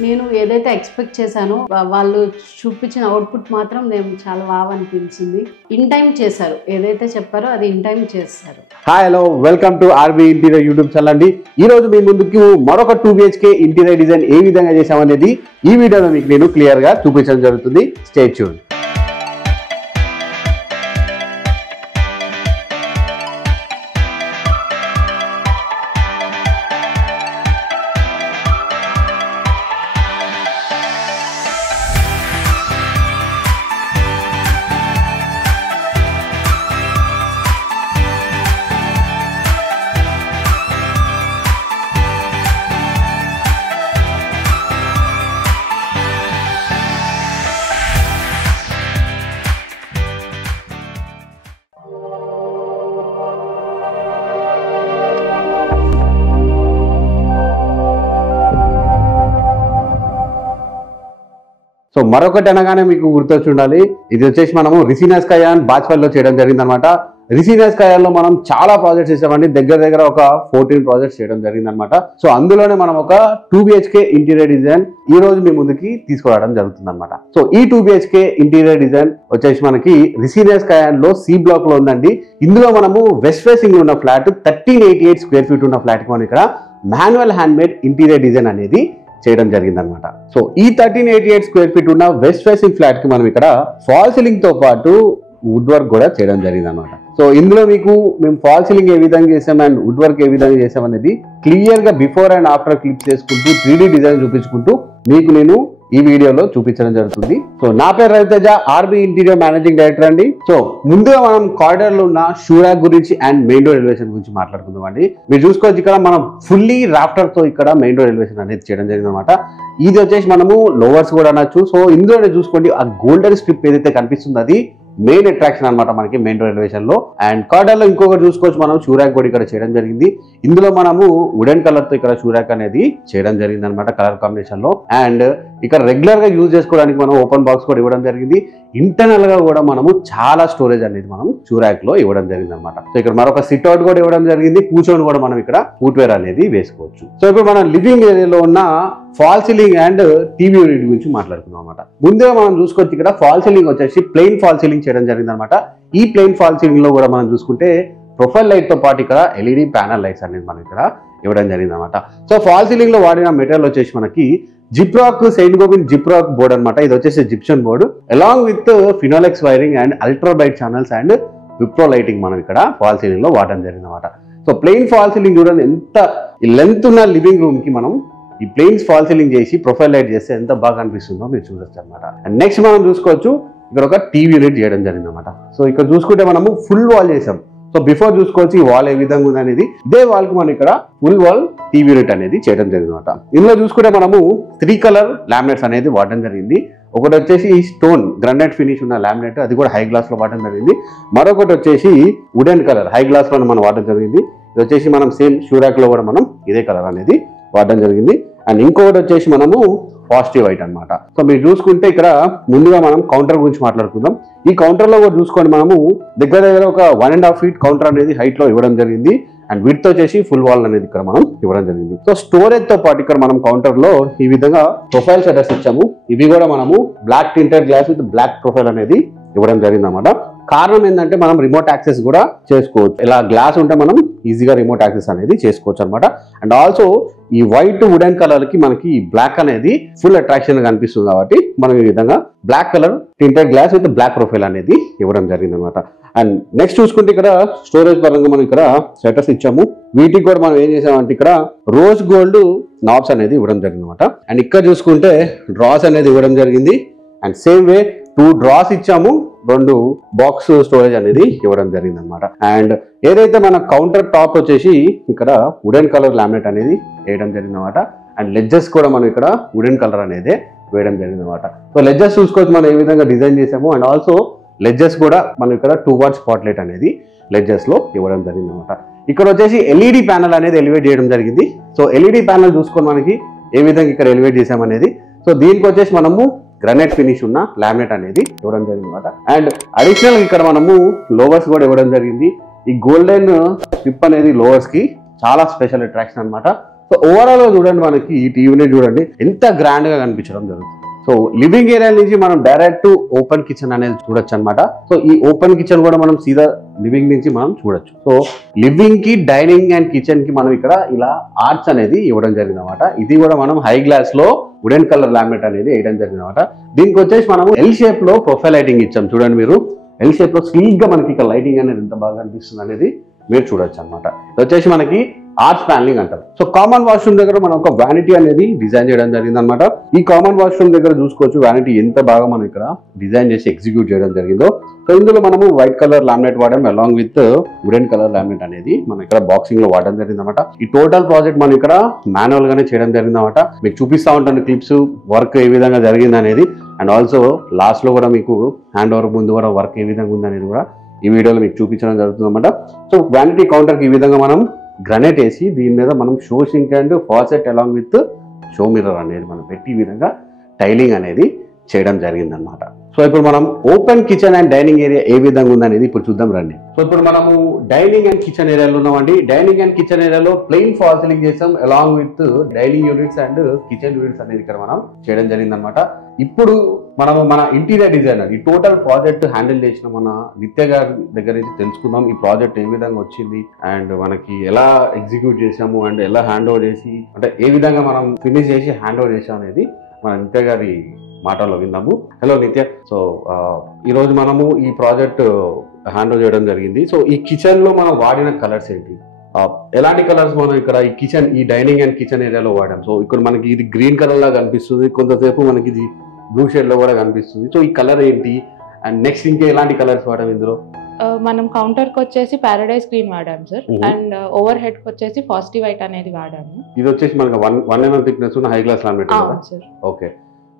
నేను ఏదైతే ఎక్స్పెక్ట్ చేశానో వాళ్ళు చూపించిన అవుట్పుట్ మాత్రం నేను చాలా బాగా అనిపించింది. ఇన్ టైం చేశారు, ఏదైతే చెప్పారో అది ఇన్ టైం చేశారు. Hi hello, welcome to RB interior YouTube channel అండి. ఈ రోజు మీ ముందుకు మరొక 2 BHK ఇంటీరియర్ డిజైన్ ఏ విధంగా చేశామనేది ఈ వీడియోలో మీకు నేను క్లియర్ గా చూపించడం జరుగుతుంది. Stay tune. సో మరొకటి అనగానే మీకు గుర్తొచ్చి ఉండాలి, ఇది వచ్చేసి మనము రిసినస్ కయాన్ బాచ్పల్లిలో చేయడం జరిగిందనమాట. రిసినస్ కయాన్లో మనం చాలా ప్రాజెక్ట్స్ చేసామండి, దగ్గర ఒక 14 ప్రాజెక్ట్స్ చేయడం జరిగిందనమాట. సో అందులోనే మనం ఒక 2 BHK ఇంటీరియర్ డిజైన్ ఈ రోజు మీ ముందుకి తీసుకురావడం జరుగుతుంది అనమాట. సో ఈ 2 BHK ఇంటీరియర్ డిజైన్ వచ్చేసి మనకి రిసినస్ కయాన్ లో C బ్లాక్ లో ఉందండి. ఇందులో మనము వెస్ట్ ఫేసింగ్ ఉన్న ఫ్లాట్ 1388 స్క్వేర్ ఫీట్ ఉన్న ఫ్లాట్ కి మనం ఇక్కడ manual hand made interior design అనేది చేయడం జరిగిందనమాట. సో ఈ 1388 స్క్వేర్ ఫీట్ ఉన్న వెస్ట్ ఫేసింగ్ ఫ్లాట్ కి మనం ఇక్కడ ఫాల్ సీలింగ్ తో పాటు వుడ్ వర్క్ కూడా చేయడం జరిగింది అనమాట. సో ఇందులో మీకు మేము ఫాల్ సీలింగ్ ఏ విధంగా చేసాం అండ్ వుడ్ వర్క్ ఏ విధంగా చేసాం అనేది క్లియర్ గా బిఫోర్ అండ్ ఆఫ్టర్ క్లిప్స్ చేసుకుంటూ 3D డిజైన్ చూపించుకుంటూ మీకు నేను ఈ వీడియోలో చూపించడం జరుగుతుంది. సో నా పేరు Raviteja, RB interior managing director అండి. సో ముందుగా మనం కారిడార్ లో ఉన్న షూ ర్యాక్ గురించి అండ్ మెయిన్ డోర్ ఎలివేషన్ గురించి మాట్లాడుకుందాం అండి. మీరు చూసుకోవచ్చు, ఇక్కడ మనం ఫుల్లీ రాఫ్టర్ తో ఇక్కడ మెయిన్ డోర్ ఎలివేషన్ అనేది చేయడం జరిగింది అనమాట. ఇది వచ్చేసి మనము లోవర్స్ కూడా అనొచ్చు. సో ఇందులోనే చూసుకోండి, ఆ గోల్డెన్ స్ట్రిప్ ఏదైతే కనిపిస్తుందో అది మెయిన్ అట్రాక్షన్ అనమాట మనకి మెయిన్ డోర్ ఎలివేషన్ లో. అండ్ కార్డర్ లో ఇంకొకటి చూసుకోవచ్చు, మనం షూ ర్యాక్ కూడా ఇక్కడ చేయడం జరిగింది. ఇందులో మనము వుడెన్ కలర్ తో ఇక్కడ షూ ర్యాక్ అనేది చేయడం జరిగింది అనమాట, కలర్ కాంబినేషన్ లో. అండ్ ఇక్కడ రెగ్యులర్ గా యూజ్ చేసుకోవడానికి మనం ఓపెన్ బాక్స్ కూడా ఇవ్వడం జరిగింది. ఇంటర్నల్ గా కూడా మనము చాలా స్టోరేజ్ అనేది మనం షూ ర్యాక్ లో ఇవ్వడం జరిగింది అనమాట. సో ఇక్కడ మరొక సిట్ అవుట్ కూడా ఇవ్వడం జరిగింది, కూర్చొని కూడా మనం ఇక్కడ ఫుట్వేర్ అనేది వేసుకోవచ్చు. సో ఇప్పుడు మనం లివింగ్ ఏరియాలో ఉన్న fall ceiling and TV unit గురించి మాట్లాడుకుందాం అనమాట. ముందుగా మనం చూసుకోవచ్చు, ఇక్కడ ఫాల్ సీలింగ్ వచ్చేసి ప్లెయిన్ ఫాల్ సీలింగ్ చేయడం జరిగింది అనమాట. ఈ ప్లెయిన్ ఫాల్ సీలింగ్ లో కూడా మనం చూసుకుంటే ప్రొఫైల్ లైట్ తో పాటు ఇక్కడ LED ప్యానల్ లైట్స్ అనేది మనం ఇక్కడ ఇవ్వడం జరిగింది అనమాట. సో ఫాల్ సీలింగ్ లో వాడిన మెటీరియల్ వచ్చేసి మనకి Gyproc Saint Gobain Gyproc board అనమాట. ఇది వచ్చేసి జిప్షన్ board along with Finolex wiring and Ultra Bright channels and Wipro lighting మనం ఇక్కడ ఫాల్ సీలింగ్ లో వాడడం జరిగింది అనమాట. సో ప్లెయిన్ ఫాల్ సీలింగ్ చూడండి, ఎంత లెంత్ ఉన్న లివింగ్ రూమ్ కి మనం ఈ ప్లెయిన్ ఫాల్ సీలింగ్ చేసి ప్రొఫైల్ లైట్ చేస్తే ఎంత బాగా అనిపిస్తుందో మీరు చూడొచ్చు అనమాట. అండ్ నెక్స్ట్ మనం చూసుకోవచ్చు, ఇక్కడ ఒక టీవీ యూనిట్ చేయడం జరిగింది అనమాట. సో ఇక్కడ చూసుకుంటే మనము ఫుల్ వాల్ చేసాం. సో బిఫోర్ చూసుకోవచ్చు ఈ వాల్ ఏ విధంగా ఉంది అనేది. ఇదే వాల్ కి మనం ఇక్కడ ఫుల్ వాల్ టీవీ యూనిట్ అనేది చేయడం జరిగింది అనమాట. ఇందులో చూసుకుంటే మనము 3 కలర్ లామినేట్స్ అనేది వాడడం జరిగింది. ఒకటి వచ్చేసి స్టోన్ గ్రానైట్ ఫినిష్ ఉన్న లామినేట్, అది కూడా హై గ్లాస్ లో వాడడం జరిగింది. మరొకటి వచ్చేసి వుడెన్ కలర్ హై గ్లాస్ లో మనం వాడడం జరిగింది. ఇది వచ్చేసి మనం సేమ్ షూ ర్యాక్ లో కూడా మనం ఇదే కలర్ అనేది వాడడం జరిగింది. అండ్ ఇంకొకటి వచ్చేసి మనము పాజిటివ్ వైట్ అనమాట. సో మీరు చూసుకుంటే ఇక్కడ ముందుగా మనం కౌంటర్ గురించి మాట్లాడుకుందాం. ఈ కౌంటర్ లో కూడా చూసుకోండి, మనము దగ్గర ఒక 1.5 feet కౌంటర్ అనేది హైట్ లో ఇవ్వడం జరిగింది. అండ్ విడ్త్ వచ్చేసి ఫుల్ వాల్ అనేది ఇక్కడ మనం ఇవ్వడం జరిగింది. సో స్టోరేజ్ తో పాటు ఇక్కడ మనం కౌంటర్ లో ఈ విధంగా ప్రొఫైల్ షట్టర్స్ ఇచ్చాము. ఇవి కూడా మనము black tinted glass with black profile అనేది ఇవ్వడం జరిగింది అనమాట. కారణం ఏంటంటే మనం రిమోట్ యాక్సెస్ కూడా చేసుకోవచ్చు. ఇలా గ్లాస్ ఉంటే మనం ఈజీగా రిమోట్ యాక్సెస్ అనేది చేసుకోవచ్చు అనమాట. అండ్ ఆల్సో ఈ వైట్ వుడెన్ కలర్ కి మనకి బ్లాక్ అనేది ఫుల్ అట్రాక్షన్ గా కనిపిస్తుంది కాబట్టి మనం ఈ విధంగా black colour tinted glass with black profile అనేది ఇవ్వడం జరిగింది అనమాట. అండ్ నెక్స్ట్ చూసుకుంటే ఇక్కడ స్టోరేజ్ పరంగా మనం ఇక్కడ షట్టర్స్ ఇచ్చాము. వీటికి కూడా మనం ఏం చేసామంటే ఇక్కడ రోజ్ గోల్డ్ నాబ్స్ అనేది ఇవ్వడం జరిగింది అనమాట. అండ్ ఇక్కడ చూసుకుంటే డ్రాస్ అనేది ఇవ్వడం జరిగింది. అండ్ సేమ్ వే 2 డ్రాస్ ఇచ్చాము, 2 బాక్స్ స్టోరేజ్ అనేది ఇవ్వడం జరిగింది అనమాట. అండ్ ఏదైతే మన కౌంటర్ టాప్ వచ్చేసి ఇక్కడ వుడెన్ కలర్ లామినేట్ అనేది వేయడం జరిగింది అనమాట. అండ్ లెడ్జెస్ కూడా మనం ఇక్కడ వుడెన్ కలర్ అనేది వేయడం జరిగింది అనమాట. సో లెడ్జెస్ చూసుకోవచ్చు మనం ఏ విధంగా డిజైన్ చేసాము. అండ్ ఆల్సో లెడ్జెస్ కూడా మనం ఇక్కడ 2 watt స్పాట్ లైట్ అనేది లెడ్జెస్ లో ఇవ్వడం జరిగింది అనమాట. ఇక్కడ వచ్చేసి LED ప్యానల్ అనేది ఎలివేట్ చేయడం జరిగింది. సో LED ప్యానల్ చూసుకొని మనకి ఏ విధంగా ఇక్కడ ఎలివేట్ చేసామనేది. సో దీనికి వచ్చేసి మనము గ్రానైట్ ఫినిష్ ఉన్న లామినేట్ అనేది ఇవ్వడం జరిగింది అనమాట. అండ్ అడిషనల్ ఇక్కడ మనము లోవర్స్ కూడా ఇవ్వడం జరిగింది. ఈ గోల్డెన్ స్ట్రిప్ అనేది లోవర్స్ కి చాలా స్పెషల్ అట్రాక్షన్ అనమాట. సో ఓవరాల్ గా చూడండి, మనకి ఈ టీవీని చూడండి ఎంత గ్రాండ్ గా కనిపించడం జరుగుతుంది. సో లివింగ్ ఏరియా నుంచి మనం డైరెక్ట్ ఓపెన్ కిచెన్ అనేది చూడొచ్చు అనమాట. సో ఈ ఓపెన్ కిచెన్ కూడా మనం సీదా లివింగ్ నుంచి మనం చూడొచ్చు. సో లివింగ్ కి, డైనింగ్ అండ్ కిచెన్ కి మనం ఇక్కడ ఇలా ఆర్చ్ అనేది ఇవ్వడం జరిగింది అనమాట. ఇది కూడా మనం హై గ్లాస్ లో వుడెన్ కలర్ లామినేట్ అనేది వేయడం జరిగింది అనమాట. దీనికి వచ్చేసి మనం ఎల్ షేప్ లో ప్రొఫైల్ లైటింగ్ ఇచ్చాం. చూడండి మీరు, ఎల్ షేప్ లో స్లీక్ గా మనకి ఇక్కడ లైటింగ్ అనేది ఎంత బాగా అనిపిస్తుంది అనేది మీరు చూడొచ్చు అనమాట. ఇది వచ్చేసి మనకి ఆర్చ్ ప్యానలింగ్ అంటారు. సో కామన్ వాష్రూమ్ దగ్గర మనం ఒక వ్యానిటీ అనేది డిజైన్ చేయడం జరిగింది అనమాట. ఈ కామన్ వాష్రూమ్ దగ్గర చూసుకోవచ్చు వ్యానిటీ ఎంత బాగా మనం ఇక్కడ డిజైన్ చేసి ఎగ్జిక్యూట్ చేయడం జరిగిందో. సో ఇందులో మనము వైట్ కలర్ లామినేట్ వాడడం along with wooden colour laminate అనేది మనం ఇక్కడ బాక్సింగ్ లో వాడడం జరిగింది అనమాట. ఈ టోటల్ ప్రాజెక్ట్ మనం ఇక్కడ మాన్యువల్ గానే చేయడం జరిగింది అనమాట. మీకు చూపిస్తా ఉంటాను క్లిప్స్, వర్క్ ఏ విధంగా జరిగింది అనేది. అండ్ ఆల్సో లాస్ట్ లో కూడా మీకు హ్యాండ్ ఓవర్ ముందు కూడా వర్క్ ఏ విధంగా ఉంది అనేది కూడా ఈ వీడియోలో మీకు చూపించడం జరుగుతుంది అనమాట. సో వ్యానిటీ కౌంటర్ కి ఈ విధంగా మనం గ్రనైట్ వేసి దీని మీద మనం show sink and faucet along with show mirror అనేది మనం పెట్టి ఈ విధంగా టైలింగ్ అనేది చేయడం జరిగింది అనమాట. సో ఇప్పుడు మనం open kitchen and dining area ఏ విధంగా ఉందనేది ఇప్పుడు చూద్దాం రండి. సో ఇప్పుడు మనము డైనింగ్ అండ్ కిచెన్ ఏరియాలో ఉన్నామండి. డైనింగ్ అండ్ కిచెన్ ఏరియాలో ప్లెయిన్ ఫాల్ సీలింగ్ చేసాం along with dining units and kitchen units అనేది ఇక్కడ మనం చేయడం జరిగింది అనమాట. ఇప్పుడు మనము మన ఇంటీరియర్ డిజైనర్ ఈ టోటల్ ప్రాజెక్ట్ హ్యాండిల్ చేసిన మన నిత్య గారి దగ్గర నుంచి తెలుసుకుందాం ఈ ప్రాజెక్ట్ ఏ విధంగా వచ్చింది అండ్ మనకి ఎలా ఎగ్జిక్యూట్ చేసాము అండ్ ఎలా హ్యాండ్ ఓవర్ చేసి అంటే ఏ విధంగా మనం ఫినిష్ చేసి హ్యాండ్ ఓవర్ చేసాం అనేది మన నిత్య గారి మాటల్లో విందాము. హలో నిత్య, సో ఈ రోజు మనము ఈ ప్రాజెక్ట్ హ్యాండ్ ఓవర్ చేయడం జరిగింది. సో ఈ కిచెన్ లో మనం వాడిన కలర్స్ ఏంటి, ఎలాంటి కలర్స్ మనం ఇక్కడ ఈ కిచెన్ ఈ డైనింగ్ అండ్ కిచెన్ ఏరియాలో వాడాం. సో ఇక్కడ మనకి ఇది గ్రీన్ కలర్ లా కనిపిస్తుంది, కొంతసేపు మనకి ఇది బ్లూ షేడ్ లో కూడా కనిపిస్తుంది. సో ఈ కలర్ ఏంటి అండ్ నెక్స్ట్ ఇంకా ఎలాంటి కలర్స్ వాడాం ఇందులో? మనం కౌంటర్ కి వచ్చేసి పారడైజ్ గ్రీన్ వాడాము సార్. అండ్ ఓవర్ హెడ్ కి వచ్చేసి ఫాస్టీ వైట్ అనేది వాడాము. ఇది వచ్చేసి మనకి 1 mm థిక్నెస్ ఉన్న high glass laminate. Sir okay.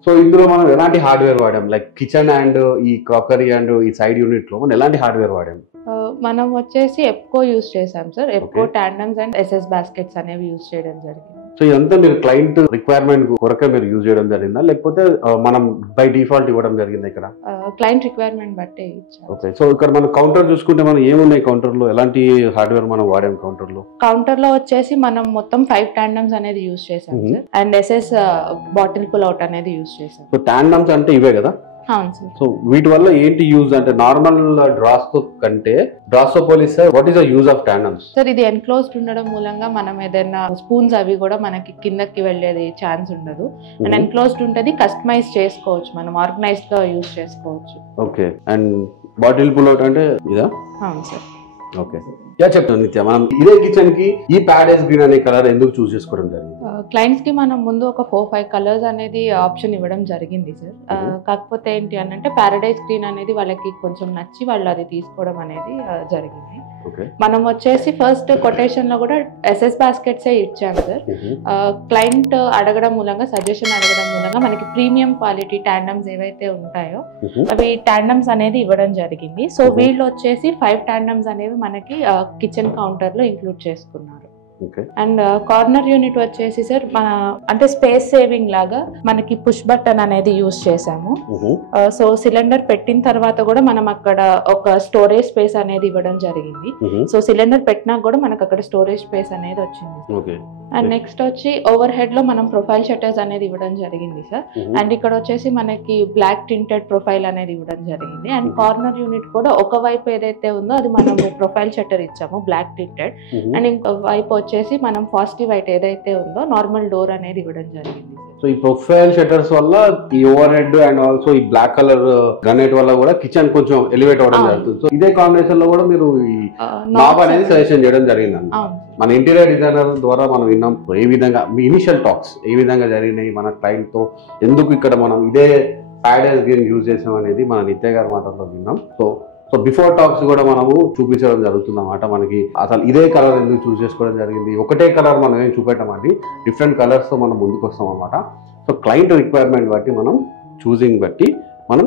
So ఇందులో మనం ఎలాంటి హార్డ్వేర్ వాడాం, లైక్ కిచెన్ అండ్ ఈ క్రాకరీ అండ్ ఈ సైడ్ యూనిట్ లో మనం ఎలాంటి హార్డ్వేర్ వాడాం? మనం వచ్చేసి ఎప్కో యూజ్ చేసాం సార్. ఎప్కో టాండమ్స్ అండ్ ఎస్ఎస్ బాస్కెట్స్ అనేవి యూజ్ చేయడం జరిగింది. సో ఇదంతా మీరు క్లయింట్ రిక్వైర్మెంట్ కొరకే మీరు యూజ్ చేయడం జరిగిందా లేకపోతే మనం బై డిఫాల్ట్ ఇవ్వడం జరిగిందా? ఇక్కడ క్లయింట్ రిక్వైర్మెంట్ బట్టే ఇచ్చాం. ఓకే. సో ఇక్కడ మనం కౌంటర్ చూసుకుంటే మనం ఏమున్నాయి కౌంటర్ లో, ఎలాంటి హార్డ్వేర్ మనం వాడాం కౌంటర్ లో? కౌంటర్ లో వచ్చేసి మనం మొత్తం 5 టాండమ్స్ అనేది యూజ్ చేసాం sir. And SS bottle pull out అనేది యూజ్ చేసాం. సో టాండమ్స్ అంటే ఇవే కదా? అవును సార్. సో వీటి వల్ల ఏంటి యూజ్ అంటే నార్మల్ డ్రాస్ తో కంటే డ్రాస్ తో పోలిస్తే what is the use of tandems? Sir ఇది ఎన్క్లోజ్డ్ ఉండడం మూలంగా మనం ఏదైనా స్పూన్స్ అవి కూడా మనకి కిందకి వెళ్ళేది ఛాన్స్ ఉండదు. అండ్ ఎన్క్లోజ్డ్ ఉంటది, కస్టమైజ్ చేసుకోవచ్చు, మనం ఆర్గనైజ్ గా యూజ్ చేసుకోవచ్చు. Okay. And bottle pull out అంటే ఇదా? అవును సార్. ఓకే. యా చెప్తాను నిత్య, మనం ఇదే కిచెన్ కి ఈ ప్యారడైజ్ గ్రీన్ అనే కలర్ ఎందుకు చూస్ చేసుకోవడం జరిగింది? క్లయింట్స్ కి మనం ముందు ఒక 4-5 కలర్స్ అనేది ఆప్షన్ ఇవ్వడం జరిగింది సార్. కాకపోతే ఏంటి అని అంటే ప్యారడైజ్ గ్రీన్ అనేది వాళ్ళకి కొంచెం నచ్చి వాళ్ళు అది తీసుకోవడం అనేది జరిగింది. మనం వచ్చేసి ఫస్ట్ కొటేషన్ లో కూడా ఎస్ఎస్ బాస్కెట్స్ ఇచ్చాం సార్. క్లయింట్ అడగడం మూలంగా, సజెషన్ అడగడం మూలంగా మనకి ప్రీమియం క్వాలిటీ టాండమ్స్ ఏవైతే ఉంటాయో అవి టాండమ్స్ అనేది ఇవ్వడం జరిగింది. సో వీళ్ళు వచ్చేసి 5 టాండమ్స్ అనేవి మనకి కిచెన్ కౌంటర్ లో ఇంక్లూడ్ చేసుకున్నారు. అండ్ కార్నర్ యూనిట్ వచ్చేసి సార్ మన అంటే స్పేస్ సేవింగ్ లాగా మనకి పుష్ బటన్ అనేది యూజ్ చేసాము. సో సిలిండర్ పెట్టిన తర్వాత కూడా మనం అక్కడ ఒక స్టోరేజ్ స్పేస్ అనేది ఇవ్వడం జరిగింది. సో సిలిండర్ పెట్టినా కూడా మనకు అక్కడ స్టోరేజ్ స్పేస్ అనేది వచ్చింది. అండ్ నెక్స్ట్ వచ్చి ఓవర్ హెడ్ లో మనం ప్రొఫైల్ షట్టర్స్ అనేది ఇవ్వడం జరిగింది సార్. అండ్ ఇక్కడ వచ్చేసి మనకి బ్లాక్ టింటెడ్ ప్రొఫైల్ అనేది ఇవ్వడం జరిగింది. అండ్ కార్నర్ యూనిట్ కూడా ఒక వైపు ఏదైతే ఉందో అది మనం ప్రొఫైల్ షట్టర్ ఇచ్చాము బ్లాక్ టింటెడ్. అండ్ ఇంకో వైపు వచ్చేసి మనం ఫాస్టీ వైట్ ఏదైతే ఉందో నార్మల్ డోర్ అనేది ఇవ్వడం జరిగింది. సో ఈ ప్రొఫైల్ షట్టర్స్ వల్ల ఈ ఓవర్ హెడ్ అండ్ ఆల్సో ఈ బ్లాక్ కలర్ గ్రానైట్ వల్ల కూడా కిచెన్ కొంచెం ఎలివేట్ అవడం జరుగుతుంది. సో ఇదే కాంబినేషన్ లో కూడా మీరు ఈ నాబ్ అనేది సజెషన్ చేయడం జరిగింది. మన ఇంటీరియర్ డిజైనర్ ద్వారా మనం విన్నాం ఏ విధంగా మీ ఇనిషియల్ టాక్స్ ఏ విధంగా జరిగినాయి మన క్లయింట్ తో, ఎందుకు ఇక్కడ మనం ఇదే ప్యారడైజ్ గ్రీన్ యూజ్ చేసాం అనేది మన నిత్య గారి మాటల్లో విన్నాం. సో బిఫోర్ టాక్స్ కూడా మనము చూపించడం జరుగుతుంది అన్నమాట. మనకి అసలు ఇదే కలర్ ఎందుకు చూస్ చేసుకోవడం జరిగింది, ఒకటే కలర్ మనం ఏం చూపెట్టమండి, డిఫరెంట్ కలర్స్ తో మనం ముందుకు వస్తాం అన్నమాట. సో క్లయింట్ రిక్వైర్మెంట్ బట్టి మనం చూసింగ్ బట్టి మనం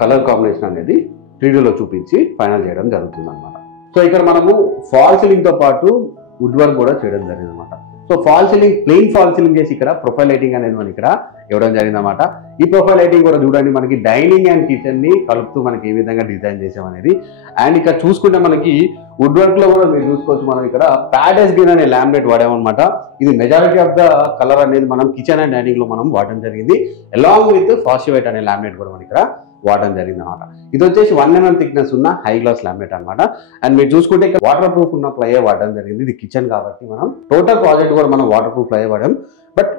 కలర్ కాంబినేషన్ అనేది 3Dలో చూపించి ఫైనల్ చేయడం జరుగుతుంది అన్నమాట. సో ఇక్కడ మనము ఫాల్ సీలింగ్ తో పాటు వుడ్ వర్క్ కూడా చేయడం జరిగింది అనమాట. So fall ceiling, plain fall ceiling చేసి ఇక్కడ ప్రొఫైల్ లైటింగ్ అనేది మనకి ఇక్కడ ఇవ్వడం జరిగిందన్నమాట. ఈ ప్రొఫైల్ లైటింగ్ కూడా చూడండి మనకి డైనింగ్ అండ్ కిచెన్ ని కలుపుతూ మనకి ఏ విధంగా డిజైన్ చేసాం అనేది. అండ్ ఇక్కడ చూసుకుంటే మనకి వుడ్ వర్క్ లో కూడా మీరు చూసుకోవచ్చు, మనం ఇక్కడ ప్యాడెస్ గ్రీన్ అనే లామినేట్ వాడామన్నమాట. ఇది మెజారిటీ ఆఫ్ ద కలర్ అనేది మనం కిచెన్ అండ్ డైనింగ్ లో మనం వాడడం జరిగింది. అలాంగ్ విత్ ఫాస్టి వైట్ అనే లామినేట్ కూడా మనకి ఇక్కడ వాడడం జరిగింది అనమాట. ఇది వచ్చేసి 1 mm థిక్నెస్ ఉన్న హై గ్లాస్ లామినేట్ అనమాట. అండ్ మీరు చూసుకుంటే ఇక్కడ వాటర్ ప్రూఫ్ ఉన్న ప్లై వాడడం జరిగింది. ఇది కిచెన్ కాబట్టి మనం టోటల్ ప్రాజెక్ట్ కూడా మనం వాటర్ ప్రూఫ్ ప్లై వాడాం. బట్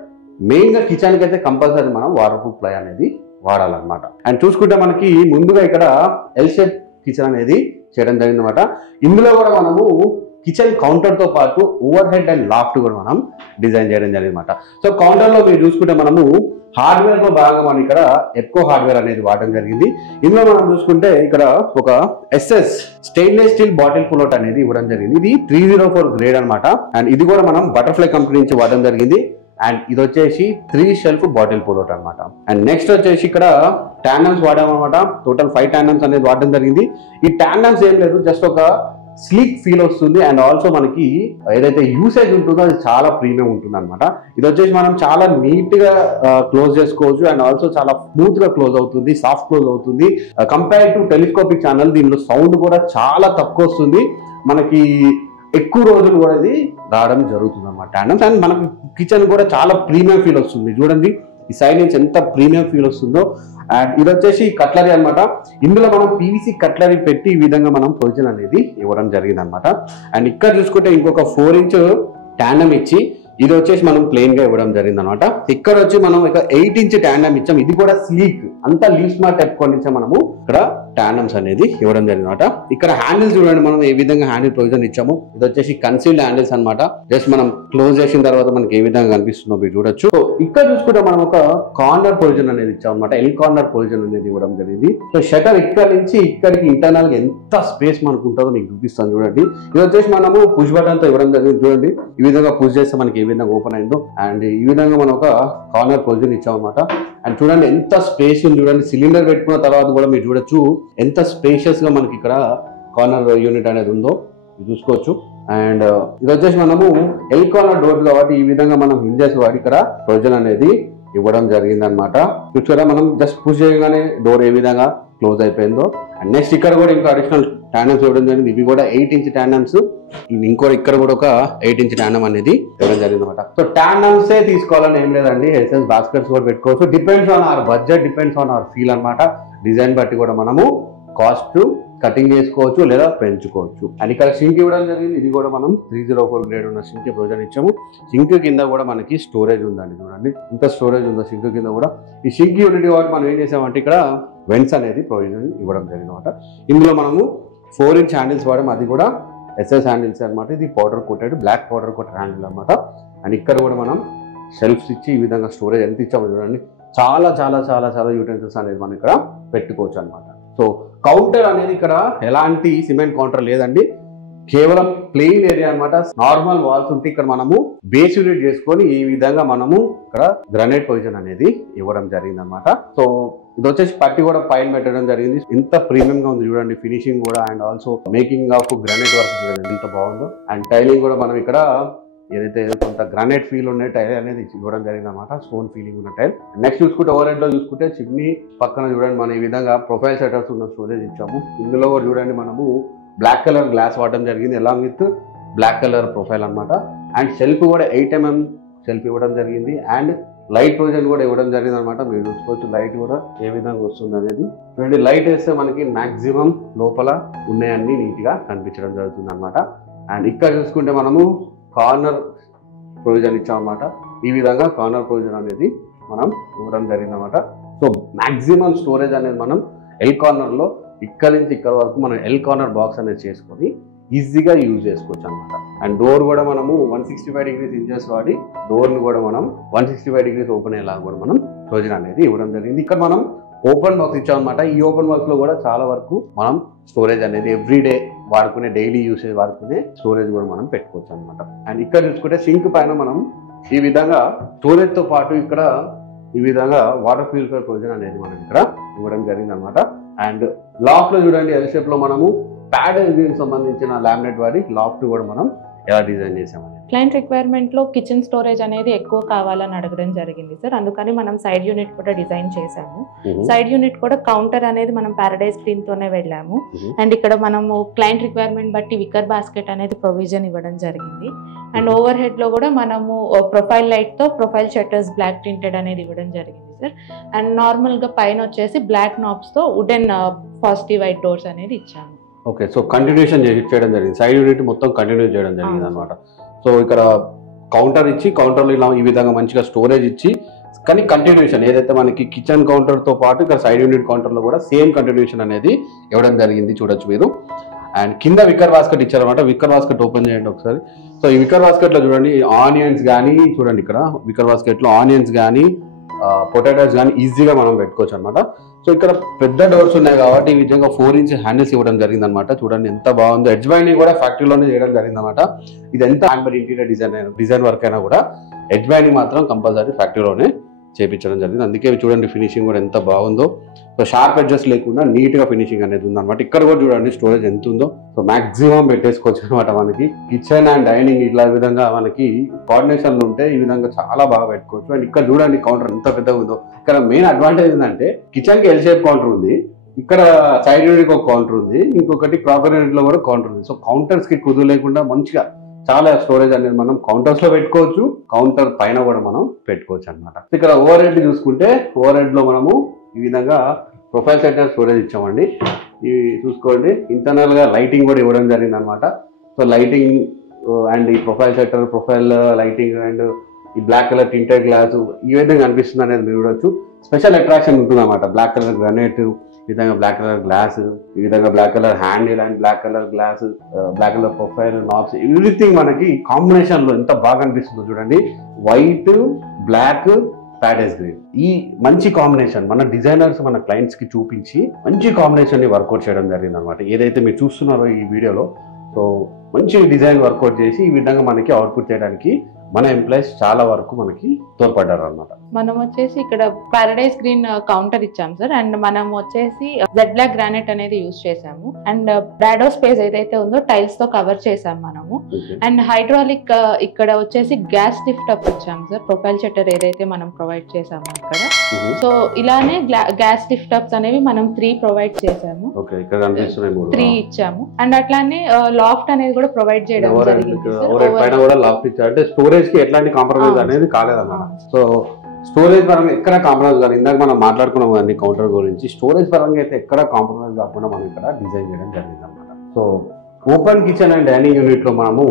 మెయిన్ గా కిచెన్ కి అయితే కంపల్సరీ మనం వాటర్ ప్రూఫ్ ప్లై అనేది వాడాలన్నమాట. అండ్ చూసుకుంటే మనకి ముందుగా ఇక్కడ ఎల్ షేప్ కిచెన్ అనేది చేయడం జరిగింది అనమాట. ఇందులో కూడా మనము కిచెన్ కౌంటర్ తో పాటు ఓవర్ హెడ్ అండ్ లాఫ్ట్ కూడా మనం డిజైన్ చేయడం జరిగింది అనమాట. సో కౌంటర్ లో మీరు చూసుకుంటే మనము హార్డ్వేర్ లో భాగంగా మనం ఇక్కడ ఎప్కో హార్డ్వేర్ అనేది వాడడం జరిగింది. ఇందులో మనం చూసుకుంటే ఇక్కడ ఒక SS stainless steel bottle pull out అనేది ఇవ్వడం జరిగింది. ఇది 304 గ్రేడ్ అనమాట. అండ్ ఇది కూడా మనం బటర్ఫ్లై కంపెనీ నుంచి వాడడం జరిగింది. అండ్ ఇది వచ్చేసి 3 షెల్ఫ్ బాటిల్ పుల్అవుట్ అనమాట. అండ్ నెక్స్ట్ వచ్చేసి ఇక్కడ టాండమ్స్ వాడామన్నమాట. టోటల్ 5 టాండమ్స్ అనేది వాడడం జరిగింది. ఈ టాండమ్స్ ఏం లేదు, జస్ట్ ఒక స్లీక్ ఫీల్ వస్తుంది. అండ్ ఆల్సో మనకి ఏదైతే యూసేజ్ ఉంటుందో అది చాలా ప్రీమియం ఉంటుంది అనమాట. ఇది వచ్చేసి మనం చాలా నీట్ గా క్లోజ్ చేసుకోవచ్చు. అండ్ ఆల్సో చాలా స్మూత్ గా క్లోజ్ అవుతుంది, సాఫ్ట్ క్లోజ్ అవుతుంది. కంపేర్ టు టెలిస్కోపిక్ ఛానల్ దీనిలో సౌండ్ కూడా చాలా తక్కువ వస్తుంది. మనకి ఎక్కువ రోజులు కూడా ఇది రావడం జరుగుతుంది అనమాట టాండమ్స్. అండ్ మనకి కిచెన్ కూడా చాలా ప్రీమియం ఫీల్ వస్తుంది. చూడండి ఈ సైడ్ నుంచి ఎంత ప్రీమియం ఫీల్ వస్తుందో. అండ్ ఇది వచ్చేసి కట్లరీ అనమాట. ఇందులో మనం పీవీసీ కట్లరీ పెట్టి ఈ విధంగా మనం పొజిషన్ అనేది ఇవ్వడం జరిగింది అనమాట. అండ్ ఇక్కడ చూసుకుంటే ఇంకొక 4 ఇంచ్ టాండమ్ ఇచ్చి ఇది వచ్చేసి మనం ప్లెయిన్ గా ఇవ్వడం జరిగింది అనమాట. ఇక్కడ వచ్చి మనం ఇక 8 ఇంచ్ టాండమ్ ఇచ్చాం. ఇది కూడా స్లీక్, అంతా లీవ్ స్మార్ట్ టైప్ నుంచి మనము ఇక్కడ టాండమ్స్ అనేది ఇవ్వడం జరిగింది అనమాట. ఇక్కడ హ్యాండిల్స్ చూడండి మనం ఏ విధంగా హ్యాండిల్ ప్రొవిజన్ ఇచ్చాము. ఇది వచ్చేసి కన్సీల్డ్ హ్యాండిల్స్ అనమాట. జస్ట్ మనం క్లోజ్ చేసిన తర్వాత మనకి ఏ విధంగా కనిపిస్తుందో మీరు చూడొచ్చు. సో ఇక్కడ చూసుకుంటే మనం ఒక కార్నర్ ప్రొవిజన్ అనేది ఇచ్చాం అనమాట. ఎల్ కార్నర్ ప్రొవిజన్ అనేది ఇవ్వడం జరిగింది. సో షటర్ ఇక్కడ నుంచి ఇక్కడికి ఇంటర్నల్ గా ఎంత స్పేస్ మనకు ఉంటుందో మీకు చూపిస్తాను చూడండి. ఇది వచ్చేసి మనము పుష్ బటన్ తో ఇవ్వడం జరిగింది. చూడండి ఈ విధంగా పుష్ చేస్తే మనకి ఏ విధంగా ఓపెన్ అయిందో. అండ్ ఈ విధంగా మనం ఒక కార్నర్ ప్రొవిజన్ ఇచ్చాం అనమాట. అండ్ చూడండి ఎంత స్పేస్ ఉంది చూడండి. సిలిండర్ పెట్టుకున్న తర్వాత కూడా మీరు చూడొచ్చు ఎంత స్పేషియస్ గా మనకి ఇక్కడ కార్నర్ యూనిట్ అనేది ఉందో చూసుకోవచ్చు. అండ్ ఇది వచ్చేసి మనము ఎల్ కార్నర్ డోర్స్ కాబట్టి ఈ విధంగా మనం హింజెస్ వాడి ఇక్కడ ప్రొవిజన్ అనేది ఇవ్వడం జరిగింది అనమాట. చూసారా మనం జస్ట్ పుష్ చేయగానే డోర్ ఏ విధంగా క్లోజ్ అయిపోయిందో. అండ్ నెక్స్ట్ ఇక్కడ కూడా ఇంకా అడిషనల్ టాండమ్స్ ఇవ్వడం జరిగింది. ఇవి కూడా 8 ఇంచ్ టాండమ్స్. ఇక్కడ కూడా ఒక 8 ఇంచ్ టాండమ్ అనేది ఇవ్వడం జరిగింది అనమాట. సో టాండమ్సే తీసుకోవాలని ఏం లేదండి, ఎస్ఎస్ బాస్కెట్స్ కూడా పెట్టుకోవచ్చు. Depends on hour budget, depends on hour feel అనమాట. డిజైన్ బట్టి కూడా మనము కాస్ట్ కటింగ్ చేసుకోవచ్చు లేదా పెంచుకోవచ్చు. అండ్ ఇక్కడ సింక్ ఇవ్వడం జరిగింది. ఇది కూడా మనం 304 గ్రేడ్ ఉన్న సింక్ ప్రొవిజన్ ఇచ్చాము. సింక్ కింద కూడా మనకి స్టోరేజ్ ఉందండి. చూడండి ఇంత స్టోరేజ్ ఉందో సింక్ కింద కూడా. ఈ సింక్ యూనిట్ కాబట్టి మనం ఏం చేసామంటే ఇక్కడ వెంట్స్ అనేది ప్రొవిజన్ ఇవ్వడం జరిగింది అనమాట. ఇందులో మనము 4 ఇంచ్ హ్యాండిల్స్ వాడడం, అది కూడా ఎస్ఎస్ హ్యాండిల్స్ అనమాట. ఇది powder coated, black powder coated handle అనమాట. అండ్ ఇక్కడ కూడా మనం షెల్ఫ్స్ ఇచ్చి ఈ విధంగా స్టోరేజ్ ఎంత ఇచ్చామో చూడండి. చాలా చాలా చాలా చాలా యూటెన్సిల్స్ అనేది మనం ఇక్కడ పెట్టుకోవచ్చు అనమాట. సో కౌంటర్ అనేది ఇక్కడ ఎలాంటి సిమెంట్ కౌంటర్ లేదండి, కేవలం ప్లెయిన్ ఏరియా అనమాట. నార్మల్ వాల్స్ ఉంటే ఇక్కడ మనము బేస్ యూనిట్ చేసుకొని ఈ విధంగా మనము ఇక్కడ గ్రానైట్ పొజిషన్ అనేది ఇవ్వడం జరిగింది అనమాట. సో ఇది వచ్చేసి పట్టి కూడా పైన పెట్టడం జరిగింది. ఎంత ప్రీమియం గా ఉంది చూడండి ఫినిషింగ్ కూడా. And also making of granite work చూడండి ఎంత బాగుందో. అండ్ టైలింగ్ కూడా మనం ఇక్కడ ఏదైతే కొంత గ్రానైట్ ఫీల్ ఉన్న టైల్ అనేది ఇవ్వడం జరిగింది అనమాట. స్టోన్ ఫీలింగ్ ఉన్న టైల్. నెక్స్ట్ చూసుకుంటే ఓవర్ హెడ్ లో చూసుకుంటే చిమ్నీ పక్కన చూడండి మనం ఈ విధంగా ప్రొఫైల్ షట్టర్స్ ఉన్న స్టోరేజ్ ఇచ్చాము. ఇందులో కూడా చూడండి మనము బ్లాక్ కలర్ గ్లాస్ వాడడం జరిగింది along with black colour profile అనమాట. అండ్ షెల్ఫ్ కూడా 8 mm షెల్ఫ్ ఇవ్వడం జరిగింది. అండ్ లైట్ ప్రొవిజన్ కూడా ఇవ్వడం జరిగింది అనమాట. మీరు చూసుకోవచ్చు లైట్ కూడా ఏ విధంగా వస్తుంది అనేది. చూడండి లైట్ వేస్తే మనకి మాక్సిమం లోపల ఉన్నాయన్నీ నీట్ గా కనిపించడం జరుగుతుంది అనమాట. అండ్ ఇక్కడ చూసుకుంటే మనము కార్నర్ ప్రొవిజన్ ఇచ్చామన్నమాట. ఈ విధంగా కార్నర్ ప్రొవిజన్ అనేది మనం ఇవ్వడం జరిగింది అనమాట. సో మాక్సిమం స్టోరేజ్ అనేది మనం ఎల్ కార్నర్ లో ఇక్కడ నుంచి ఇక్కడ వరకు మనం ఎల్ కార్నర్ బాక్స్ అనేది చేసుకొని ఈజీగా యూజ్ చేసుకోవచ్చు అనమాట. అండ్ డోర్ కూడా మనము 165 degrees ఇంచెస్ వాడి డోర్ని కూడా మనం 165 degrees ఓపెన్ అయ్యేలా కూడా మనం ప్రొవిజన్ అనేది ఇవ్వడం జరిగింది. ఇక్కడ మనం ఓపెన్ బాక్స్ ఇచ్చామన్నమాట. ఈ ఓపెన్ బాక్స్ లో కూడా చాలా వరకు మనం స్టోరేజ్ అనేది ఎవ్రీడే వాడుకునే డైలీ యూసేజ్ వాడుకునే స్టోరేజ్ కూడా మనం పెట్టుకోవచ్చు అనమాట. అండ్ ఇక్కడ చూసుకుంటే సింక్ పైన మనం ఈ విధంగా స్టోరేజ్ తో పాటు ఇక్కడ ఈ విధంగా వాటర్ ప్యూరిఫైర్ ప్రొవిజన్ అనేది మనం ఇక్కడ ఇవ్వడం జరిగింది అనమాట. అండ్ లాఫ్ట్ లో చూడండి ఎల్ షేప్ లో మనము ప్యాడ్ సంబంధించిన లామినేట్ వాడి లాఫ్ట్ కూడా మనం ఎలా డిజైన్ చేసామని. క్లయింట్ రిక్వైర్మెంట్లో కిచెన్ స్టోరేజ్ అనేది ఎక్కువ కావాలని అడగడం జరిగింది సార్. అందుకని మనం సైడ్ యూనిట్ కూడా డిజైన్ చేశాము. సైడ్ యూనిట్ కూడా కౌంటర్ అనేది మనం ప్యారడైజ్ స్క్రీన్తోనే వెళ్ళాము. అండ్ ఇక్కడ మనము క్లయింట్ రిక్వైర్మెంట్ బట్టి వికర్ బాస్కెట్ అనేది ప్రొవిజన్ ఇవ్వడం జరిగింది. అండ్ ఓవర్ హెడ్లో కూడా మనము ప్రొఫైల్ లైట్తో ప్రొఫైల్ షట్టర్స్ బ్లాక్ టింటెడ్ అనేది ఇవ్వడం జరిగింది సార్. అండ్ నార్మల్గా పైన వచ్చేసి బ్లాక్ నాబ్స్తో వుడెన్ పాజిటివ్ వైట్ డోర్స్ అనేది ఇచ్చాము. ఓకే, సో కంటిన్యూషన్ చేయడం జరిగింది. సైడ్ యూనిట్ మొత్తం కంటిన్యూ చేయడం జరిగింది అనమాట. సో ఇక్కడ కౌంటర్ ఇచ్చి కౌంటర్లో ఇలా ఈ విధంగా మంచిగా స్టోరేజ్ ఇచ్చి, కానీ కంటిన్యూషన్ ఏదైతే మనకి కిచెన్ కౌంటర్తో పాటు ఇక్కడ సైడ్ యూనిట్ కౌంటర్లో కూడా సేమ్ కంటిన్యూషన్ అనేది ఇవ్వడం జరిగింది, చూడొచ్చు మీరు. అండ్ కింద వికర్ బాస్కెట్ ఇచ్చారనమాట. వికర్ బాస్కెట్ ఓపెన్ చేయండి ఒకసారి. సో ఈ వికర్ బాస్కెట్లో చూడండి ఆనియన్స్ కానీ, చూడండి ఇక్కడ వికర్ బాస్కెట్లో ఆనియన్స్ కానీ పొటాటోస్ కానీ ఈజీగా మనం పెట్టుకోవచ్చు అనమాట. సో ఇక్కడ పెద్ద డోర్స్ ఉన్నాయి కాబట్టి ఈ విధంగా 4 ఇంచ్ హ్యాండిల్స్ ఇవ్వడం జరిగింది అనమాట. చూడండి ఎంత బాగుందో. ఎడ్జ్ బైండింగ్ కూడా ఫ్యాక్టరీలోనే చేయడం జరిగింది అనమాట. ఇది ఎంత హ్యాండ్ ఇంటీరియర్ డిజైన్ వర్క్ అయినా కూడా ఎడ్జ్ బైండింగ్ మాత్రం కంపల్సరీ ఫ్యాక్టరీలోనే చేయించడం జరిగింది. అందుకే చూడండి ఫినిషింగ్ కూడా ఎంత బాగుందో. సో షార్ప్ ఎడ్జెస్ లేకుండా నీట్ గా ఫినిషింగ్ అనేది ఉందన్నమాట. ఇక్కడ కూడా చూడండి స్టోరేజ్ ఎంత ఉందో. సో మాక్సిమం పెట్టేసుకోవచ్చు అనమాట. మనకి కిచెన్ అండ్ డైనింగ్ ఇట్లా విధంగా మనకి కోఆర్డినేషన్ ఉంటే ఈ విధంగా చాలా బాగా పెట్టుకోవచ్చు. అండ్ ఇక్కడ చూడండి కౌంటర్ ఎంత పెద్దగా ఉందో. ఇక్కడ మెయిన్ అడ్వాంటేజ్ ఏంటంటే కిచెన్ కి ఎల్ షేప్ కౌంటర్ ఉంది, ఇక్కడ సైడ్ యూనిట్ ఒక కౌంటర్ ఉంది, ఇంకొకటి క్రాకరీ యూనిట్ లో కూడా కౌంటర్ ఉంది. సో కౌంటర్స్ కి కుదురు లేకుండా మంచిగా చాలా స్టోరేజ్ అనేది మనం కౌంటర్స్ లో పెట్టుకోవచ్చు, కౌంటర్ పైన కూడా మనం పెట్టుకోవచ్చు అనమాట. ఇక్కడ ఓవర్ హెడ్ చూసుకుంటే ఓవర్ హెడ్ లో మనము ఈ విధంగా ప్రొఫైల్ సెటర్ స్టోరేజ్ ఇచ్చామండి. ఇవి చూసుకోండి ఇంటర్నల్ గా లైటింగ్ కూడా ఇవ్వడం జరిగింది అనమాట. సో లైటింగ్ అండ్ ఈ profile shutter, profile lighting and ఈ బ్లాక్ కలర్ టింటెడ్ గ్లాస్ ఈ విధంగా కనిపిస్తుంది అనేది మీరు చూడొచ్చు. స్పెషల్ అట్రాక్షన్ ఉంటుంది అనమాట. బ్లాక్ కలర్ గ్రానైట్, ఈ విధంగా బ్లాక్ కలర్ గ్లాస్, ఈ విధంగా black colour handle and black colour glass, black colour profile knobs, everything మనకి కాంబినేషన్ లో ఎంత బాగా అనిపిస్తుందో చూడండి. వైట్, బ్లాక్, ప్యాడేజ్ గ్రీన్, ఈ మంచి కాంబినేషన్ మన డిజైనర్స్ మన క్లయింట్స్ కి చూపించి మంచి కాంబినేషన్ ని వర్కౌట్ చేయడం జరిగింది అనమాట. ఏదైతే మీరు చూస్తున్నారో ఈ వీడియోలో, సో మంచి డిజైన్ వర్కౌట్ చేసి ఈ విధంగా మనకి అవుట్పుట్ చేయడానికి మన ఎంప్లాయీస్ చాలా వరకు మనకి తోడ్పడ్డారు అనమాట. మనం వచ్చేసి ఇక్కడ ప్యారడైజ్ గ్రీన్ కౌంటర్ ఇచ్చాం సార్. అండ్ మనం వచ్చేసి జెడ్ బ్లాక్ గ్రానైట్ అనేది యూజ్ చేసాము. అండ్ బ్రాడో స్పేస్ ఏదైతే ఉందో టైల్స్ తో కవర్ చేసాం మనము. అండ్ హైడ్రాలిక్ ఇక్కడ వచ్చేసి గ్యాస్ లిఫ్ట్ అప్ ఇచ్చాము సార్. ప్రొఫైల్ షట్టర్ ఏదైతే మనం ప్రొవైడ్ చేసాము అక్కడ. సో ఇలానే గ్యాస్ లిఫ్ట్ అప్స్ అనేవి మనం 3 ప్రొవైడ్ చేసాము. 3 ఇచ్చాము. అండ్ అట్లానే లాఫ్ట్ అనేది కూడా ప్రొవైడ్ చేయడం జరిగింది. స్టోరేజ్ కి ఎట్లాంటి కాంప్రమైజ్ అనేది కాలేదన్నమాట. సో స్టోరేజ్ పరంగా ఎక్కడ కాంప్రమైజ్ కాదు. ఇందాక మనం మాట్లాడుకున్నాం కదండి కౌంటర్ గురించి. స్టోరేజ్ పరంగా అయితే ఎక్కడ కాంప్రమైజ్ కాకుండా మనం ఇక్కడ డిజైన్ చేయడం జరిగింది అనమాట. So open kitchen and dining unit లో మనము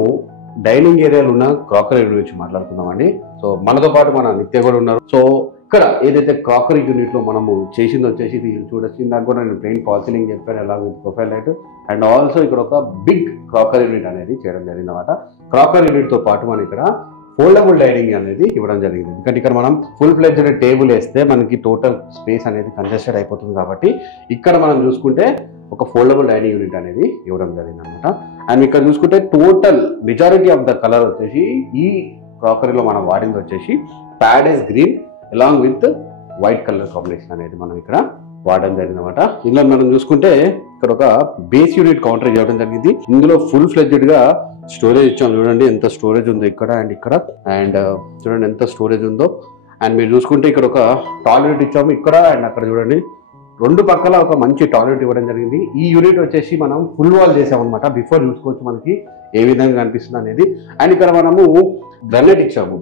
డైనింగ్ ఏరియాలో ఉన్న క్రాకరీ గురించి మాట్లాడుకుందామండి. సో మనతో పాటు మన నిత్య కూడా ఉన్నారు. సో ఇక్కడ ఏదైతే క్రాకరీ యూనిట్ లో మనము చేసింది వచ్చేసి ఇది చూడొచ్చు. ఇందాక కూడా నేను ప్లెయిన్ పాల్సీలింగ్ చెప్పాను, ఎలా with profile light. And also ఇక్కడ ఒక బిగ్ క్రాకరీ యూనిట్ అనేది చేయడం జరిగింది అనమాట. క్రాకరీ యూనిట్ తో పాటు మనం ఇక్కడ ఫోల్డబుల్ డైనింగ్ అనేది ఇవ్వడం జరిగింది. ఎందుకంటే ఇక్కడ మనం ఫుల్ ఫ్లెడ్జ్డ్ టేబుల్ వేస్తే మనకి టోటల్ స్పేస్ అనేది కంజెస్టెడ్ అయిపోతుంది కాబట్టి ఇక్కడ మనం చూసుకుంటే ఒక ఫోల్డబుల్ డైనింగ్ యూనిట్ అనేది ఇవ్వడం జరిగింది అనమాట. అండ్ ఇక్కడ చూసుకుంటే total majority of the colour వచ్చేసి ఈ క్రాకరీలో మనం వాడింది వచ్చేసి ప్యాడేజ్ green along with white colour combination అనేది మనం ఇక్కడ వాడడం జరిగింది అనమాట. ఇందులో మనం చూసుకుంటే ఇక్కడ ఒక బేస్ యూనిట్ కౌంటర్ ఇవ్వడం జరిగింది. ఇందులో ఫుల్ ఫ్లెడ్జ్డ్ గా స్టోరేజ్ ఇచ్చాం. చూడండి ఎంత స్టోరేజ్ ఉందో ఇక్కడ అండ్ ఇక్కడ. అండ్ చూడండి ఎంత స్టోరేజ్ ఉందో. అండ్ మీరు చూసుకుంటే ఇక్కడ ఒక టాయిలెట్ ఇచ్చాము ఇక్కడ అండ్ అక్కడ చూడండి 2 పక్కల ఒక మంచి టాయిలెట్ ఇవ్వడం జరిగింది. ఈ యూనిట్ వచ్చేసి మనం ఫుల్ వాల్ చేసామన్నమాట. బిఫోర్ చూసుకోవచ్చు మనకి ఏ విధంగా కనిపిస్తుంది అనేది. అండ్ ఇక్కడ మనము గ్రానైట్ ఇచ్చాము,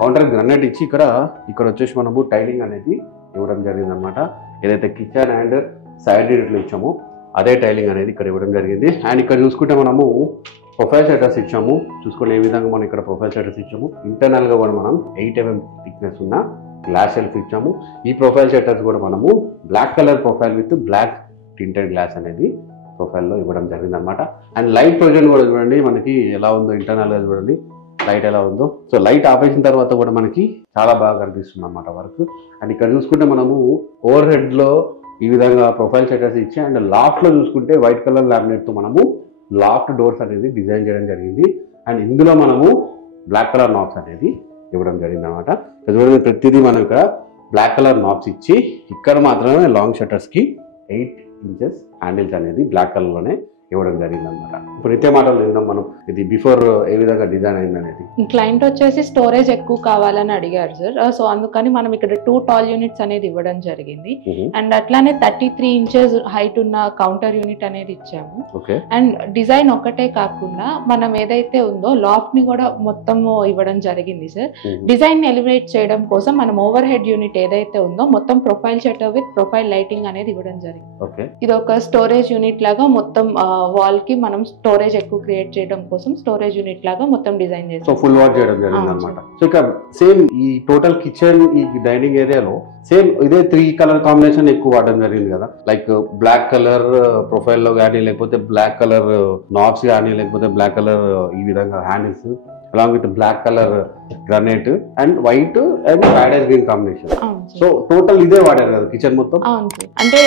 కౌంటర్ గ్రానైట్ ఇచ్చి ఇక్కడ వచ్చేసి మనము టైలింగ్ అనేది ఇవ్వడం జరిగింది అనమాట. ఏదైతే కిచెన్ అండ్ సైడ్ యూనిట్లు ఇచ్చామో అదే టైలింగ్ అనేది ఇక్కడ ఇవ్వడం జరిగింది. అండ్ ఇక్కడ చూసుకుంటే మనము ప్రొఫైల్ షట్టర్స్ ఇచ్చాము. చూసుకుని ఏ విధంగా మనం ఇక్కడ ప్రొఫైల్ షట్టర్స్ ఇచ్చాము. ఇంటర్నల్ గా కూడా మనం 8 mm థిక్నెస్ ఉన్న గ్లాస్ షెల్ఫ్ ఇచ్చాము. ఈ ప్రొఫైల్ షట్టర్స్ కూడా మనము black colour profile with black tinted glass అనేది ప్రొఫైల్లో ఇవ్వడం జరిగింది అనమాట. అండ్ లైట్ ప్రొవిజన్ కూడా చూడండి మనకి ఎలా ఉందో. ఇంటర్నల్ గా చూడండి లైట్ ఎలా ఉందో. సో లైట్ ఆపేసిన తర్వాత కూడా మనకి చాలా బాగా కనిపిస్తుంది అన్నమాట వర్క్. అండ్ ఇక్కడ చూసుకుంటే మనము ఓవర్ హెడ్ లో ఈ విధంగా ప్రొఫైల్ షట్టర్స్ ఇచ్చి అండ్ లాఫ్ట్ లో చూసుకుంటే వైట్ కలర్ లామినేట్ తో మనము లాఫ్ట్ డోర్స్ అనేది డిజైన్ చేయడం జరిగింది. అండ్ ఇందులో మనము బ్లాక్ కలర్ నాబ్స్ అనేది ఇవ్వడం జరిగింది అనమాట. చూడండి ప్రతిదీ మనం ఇక్కడ బ్లాక్ కలర్ నాబ్స్ ఇచ్చి ఇక్కడ మాత్రమే లాంగ్ షట్టర్స్ కి 8 inches హ్యాండిల్స్ అనేది బ్లాక్ కలర్ లోనే ఇవ్వడం జరిగింది అనమాట. ఇప్పుడు ఇదే మాటలు విందాం మనం, ఇది బిఫోర్ ఏ విధంగా డిజైన్ అయింది అనేది. క్లయింట్ వచ్చేసి స్టోరేజ్ ఎక్కువ కావాలని అడిగారు సార్. సో అందుకని మనం ఇక్కడ 2 టాల్ యూనిట్స్ అనేది ఇవ్వడం జరిగింది. అండ్ అట్లానే 33 ఇంచెస్ హైట్ ఉన్న కౌంటర్ యూనిట్ అనేది ఇచ్చాము. అండ్ డిజైన్ ఒకటే కాకుండా మనం ఏదైతే ఉందో లాఫ్ట్ ని కూడా మొత్తం ఇవ్వడం జరిగింది సార్. డిజైన్ ఎలివేట్ చేయడం కోసం మనం ఓవర్ హెడ్ యూనిట్ ఏదైతే ఉందో మొత్తం profile shutter with profile lighting అనేది ఇవ్వడం జరిగింది. ఇది ఒక స్టోరేజ్ యూనిట్ లాగా మొత్తం వాల్ కి మనం స్టోరేజ్ ఎక్కువ క్రియేట్ చేయడం కోసం స్టోరేజ్ యూనిట్ లాగా మొత్తం డిజైన్ చేసాం. సో ఫుల్ వాట్ చేయడం జరిగింది అన్నమాట. సో ఇక సేమ్ ఈ టోటల్ కిచెన్ ఈ డైనింగ్ ఏరియాలో సేమ్ ఇదే 3 కలర్ కాంబినేషన్ ఎక్కువ వాడడం జరిగింది కదా. లైక్ బ్లాక్ కలర్ ప్రొఫైల్ లో కానీ, లేకపోతే బ్లాక్ కలర్ నాబ్స్ కానీ, లేకపోతే బ్లాక్ కలర్ ఈ విధంగా handles along with black color granite and white and paradise green combination. So total ఇదే వాడారు కదా కిచెన్ మొత్తం. అవును, అంటే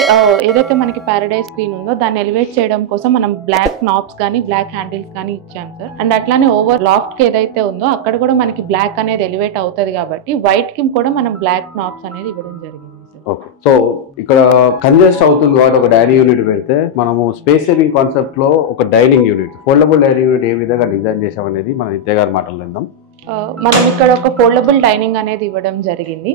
ఏదైతే మనకి పారడైజ్ స్క్రీన్ ఉందో దాన్ని ఎలివేట్ చేయడం కోసం మనం బ్లాక్ నాబ్స్ కానీ బ్లాక్ హ్యాండిల్స్ కానీ ఇచ్చాం సార్. అండ్ అట్లానే ఓవర్ లాఫ్ట్ కి ఏదైతే ఉందో అక్కడ కూడా మనకి బ్లాక్ అనేది ఎలివేట్ అవుతుంది కాబట్టి వైట్ కి కూడా మనం బ్లాక్ నాబ్స్ అనేది ఇవ్వడం జరిగింది. ఓకే, సో ఇక్కడ కంజెస్ట్ అవుతుంది కాబట్టి ఒక డైనింగ్ యూనిట్ పెడితే మనము స్పేస్ సేవింగ్ కాన్సెప్ట్ లో ఒక dining unit, foldable dining unit ఏ విధంగా డిజైన్ చేసామనేది మన నిత్య గారి మాటలు విందాం. మనం ఇక్కడ ఒక ఫోల్డబుల్ డైనింగ్ అనేది ఇవ్వడం జరిగింది.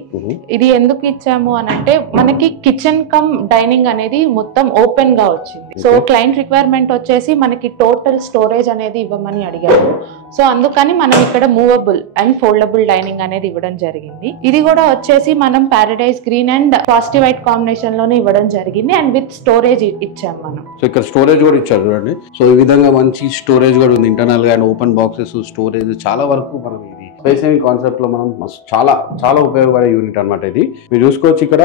ఇది ఎందుకు ఇచ్చాము అని అంటే మనకి కిచెన్ కమ్ డైనింగ్ అనేది మొత్తం ఓపెన్ గా వచ్చింది. సో క్లయింట్ రిక్వైర్మెంట్ వచ్చేసి మనకి టోటల్ స్టోరేజ్ అనేది ఇవ్వమని అడిగారు. సో అందుకని మనం ఇక్కడ మూవబుల్ అండ్ ఫోల్డబుల్ డైనింగ్ అనేది ఇవ్వడం జరిగింది. ఇది కూడా వచ్చేసి మనం paradise green and positive white combination లోనే ఇవ్వడం జరిగింది అండ్ విత్ స్టోరేజ్ ఇచ్చాము మనం. సో ఇక్కడ స్టోరేజ్ కూడా ఇచ్చారు చూడండి. సో ఈ విధంగా మంచి స్టోరేజ్ కూడా ఉంది ఇంటర్నల్ గా, ఓపెన్ బాక్సెస్ స్టోరేజ్ చాలా వరకు మనం ఇది స్పేస్ సేవింగ్ కాన్సెప్ట్ లో మనం చాలా చాలా ఉపయోగపడే యూనిట్ అనమాట. ఇది మీరు చూసుకోవచ్చు, ఇక్కడ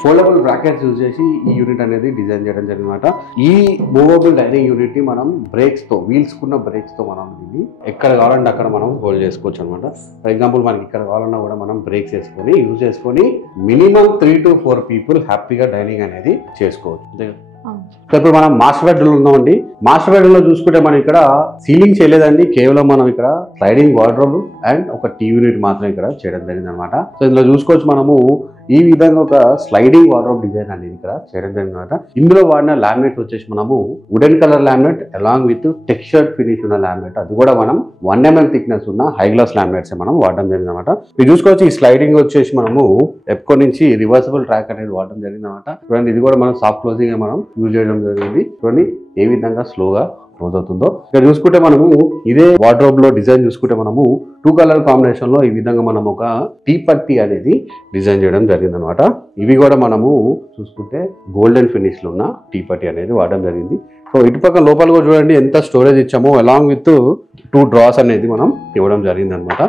ఫోల్డబుల్ బ్రాకెట్స్ యూజ్ చేసి ఈ యూనిట్ అనేది డిజైన్ చేయడం జరిగింది అనమాట. ఈ మూవబుల్ డైనింగ్ యూనిట్ ని మనం బ్రేక్స్ తో, వీల్స్ కున్న బ్రేక్స్ తో మనం దీన్ని ఎక్కడ కావాలంటే అక్కడ మనం హోల్డ్ చేసుకోవచ్చు అనమాట. ఫర్ ఎగ్జాంపుల్ మనకి ఇక్కడ కావాలన్నా కూడా మనం బ్రేక్స్ వేసుకొని యూజ్ చేసుకొని మినిమం 3 to 4 పీపుల్ హ్యాపీగా డైనింగ్ అనేది చేసుకోవచ్చు. సో ఇప్పుడు మనం మాస్టర్ బెడ్రూమ్ లో ఉన్నామండి. మాస్టర్ బెడ్రూమ్ లో చూసుకుంటే మనం ఇక్కడ సీలింగ్ చేయలేదండి, కేవలం మనం ఇక్కడ స్లైడింగ్ వార్డ్రోబ్ అండ్ ఒక టీవీ యూనిట్ మాత్రం ఇక్కడ చేయడం జరిగింది అనమాట. సో ఇందులో చూసుకోవచ్చు మనము ఈ విధంగా ఒక స్లైడింగ్ వార్డ్రోబ్ డిజైన్ అనేది ఇక్కడ చేయడం జరిగింది అనమాట. ఇందులో వాడిన లామినేట్ వచ్చేసి మనము wooden colour laminate along with textured finish ఉన్న లామినేట్, అది కూడా మనం 1 mm థిక్నెస్ ఉన్న హై గ్లాస్ లామినేట్స్ మనం వాడడం జరిగింది అనమాట. మీరు చూసుకోవచ్చు ఈ స్లైడింగ్ వచ్చేసి మనము ఎప్కో నుంచి రివర్సిబుల్ ట్రాక్ అనేది వాడడం జరిగింది అనమాట. చూడండి, ఇది కూడా మనం సాఫ్ట్ క్లోజింగ్ మనం యూజ్ చేయడం జరిగింది. చూడండి ఏ విధంగా స్లోగా క్లోజ్ అవుతుందో. ఇక్కడ చూసుకుంటే మనము ఇదే వార్డ్రోబ్ లో డిజైన్ చూసుకుంటే మనము 2 కలర్ కాంబినేషన్ లో ఈ విధంగా మనం ఒక టీ పట్టి అనేది డిజైన్ చేయడం జరిగింది అనమాట. ఇవి కూడా మనము చూసుకుంటే గోల్డెన్ ఫినిష్ లో ఉన్న టీ పట్టి అనేది వాడడం జరిగింది. సో ఇటుపక్క లోపల కూడా చూడండి ఎంత స్టోరేజ్ ఇచ్చామో, అలాంగ్ విత్ 2 డ్రాస్ అనేది మనం ఇవ్వడం జరిగింది అనమాట.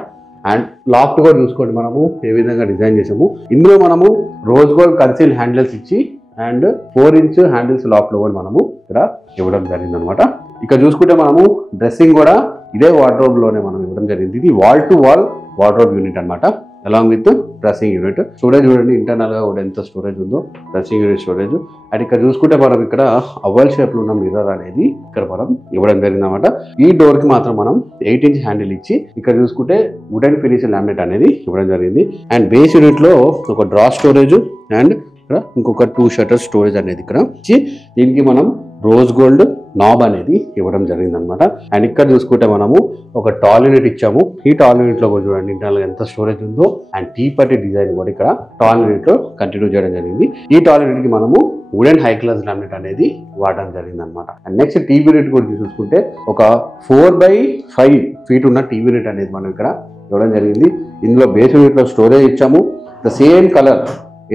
అండ్ లాఫ్ట్ కూడా చూసుకోండి మనము ఏ విధంగా డిజైన్ చేసాము. ఇందులో మనము రోజ్ గోల్డ్ కన్సీల్ హ్యాండిల్స్ ఇచ్చి అండ్ 4 inch హ్యాండిల్స్ లాఫ్ట్ లో కూడా మనము ఇక్కడ ఇవ్వడం జరిగింది అనమాట. ఇక్కడ చూసుకుంటే మనము డ్రెస్సింగ్ కూడా ఇదే వార్డ్రోబ్ లోనే మనం ఇవ్వడం జరిగింది. ఇది wall to wall wardrobe unit అనమాట, along with dressing unit. Storage చూడండి ఇంటర్నల్ గా కూడా ఎంత స్టోరేజ్ ఉందో, డ్రెస్సింగ్ యూనిట్ స్టోరేజ్. అండ్ ఇక్కడ చూసుకుంటే మనం ఇక్కడ అవల్ షేప్ లో ఉన్న మిర్రర్ అనేది ఇక్కడ మనం ఇవ్వడం జరిగింది అనమాట. ఈ డోర్ కి మాత్రం మనం 8 inch హ్యాండిల్ ఇచ్చి ఇక్కడ చూసుకుంటే వుడెన్ ఫినిష్ లామినేట్ అనేది ఇవ్వడం జరిగింది. అండ్ బేస్ యూనిట్ లో ఒక డ్రా స్టోరేజ్ అండ్ ఇక్కడ ఇంకొక 2 shutter స్టోరేజ్ అనేది ఇక్కడ ఇచ్చి దీనికి మనం రోజ్ గోల్డ్ నాబ్ అనేది ఇవ్వడం జరిగింది అనమాట. అండ్ ఇక్కడ చూసుకుంటే మనము ఒక టాల్ యూనిట్ ఇచ్చాము. ఈ టాల్ యూనిట్ లో కూడా చూడండి ఇంటర్నల్ ఎంత స్టోరేజ్ ఉందో. అండ్ టీ పట్టి డిజైన్ కూడా ఇక్కడ టాల్ యూనిట్ లో కంటిన్యూ చేయడం జరిగింది. ఈ టాల్ యూనిట్ కి మనము వుడెన్ హై క్లాస్ లామినేట్ అనేది వాడడం జరిగింది అనమాట. అండ్ నెక్స్ట్ టీవీ యూనిట్ కూడా చూసుకుంటే ఒక 4x5 feet ఉన్న టీవీ యూనిట్ అనేది మనం ఇక్కడ ఇవ్వడం జరిగింది. ఇందులో బేస్ యూనిట్ లో స్టోరేజ్ ఇచ్చాము. ద సేమ్ కలర్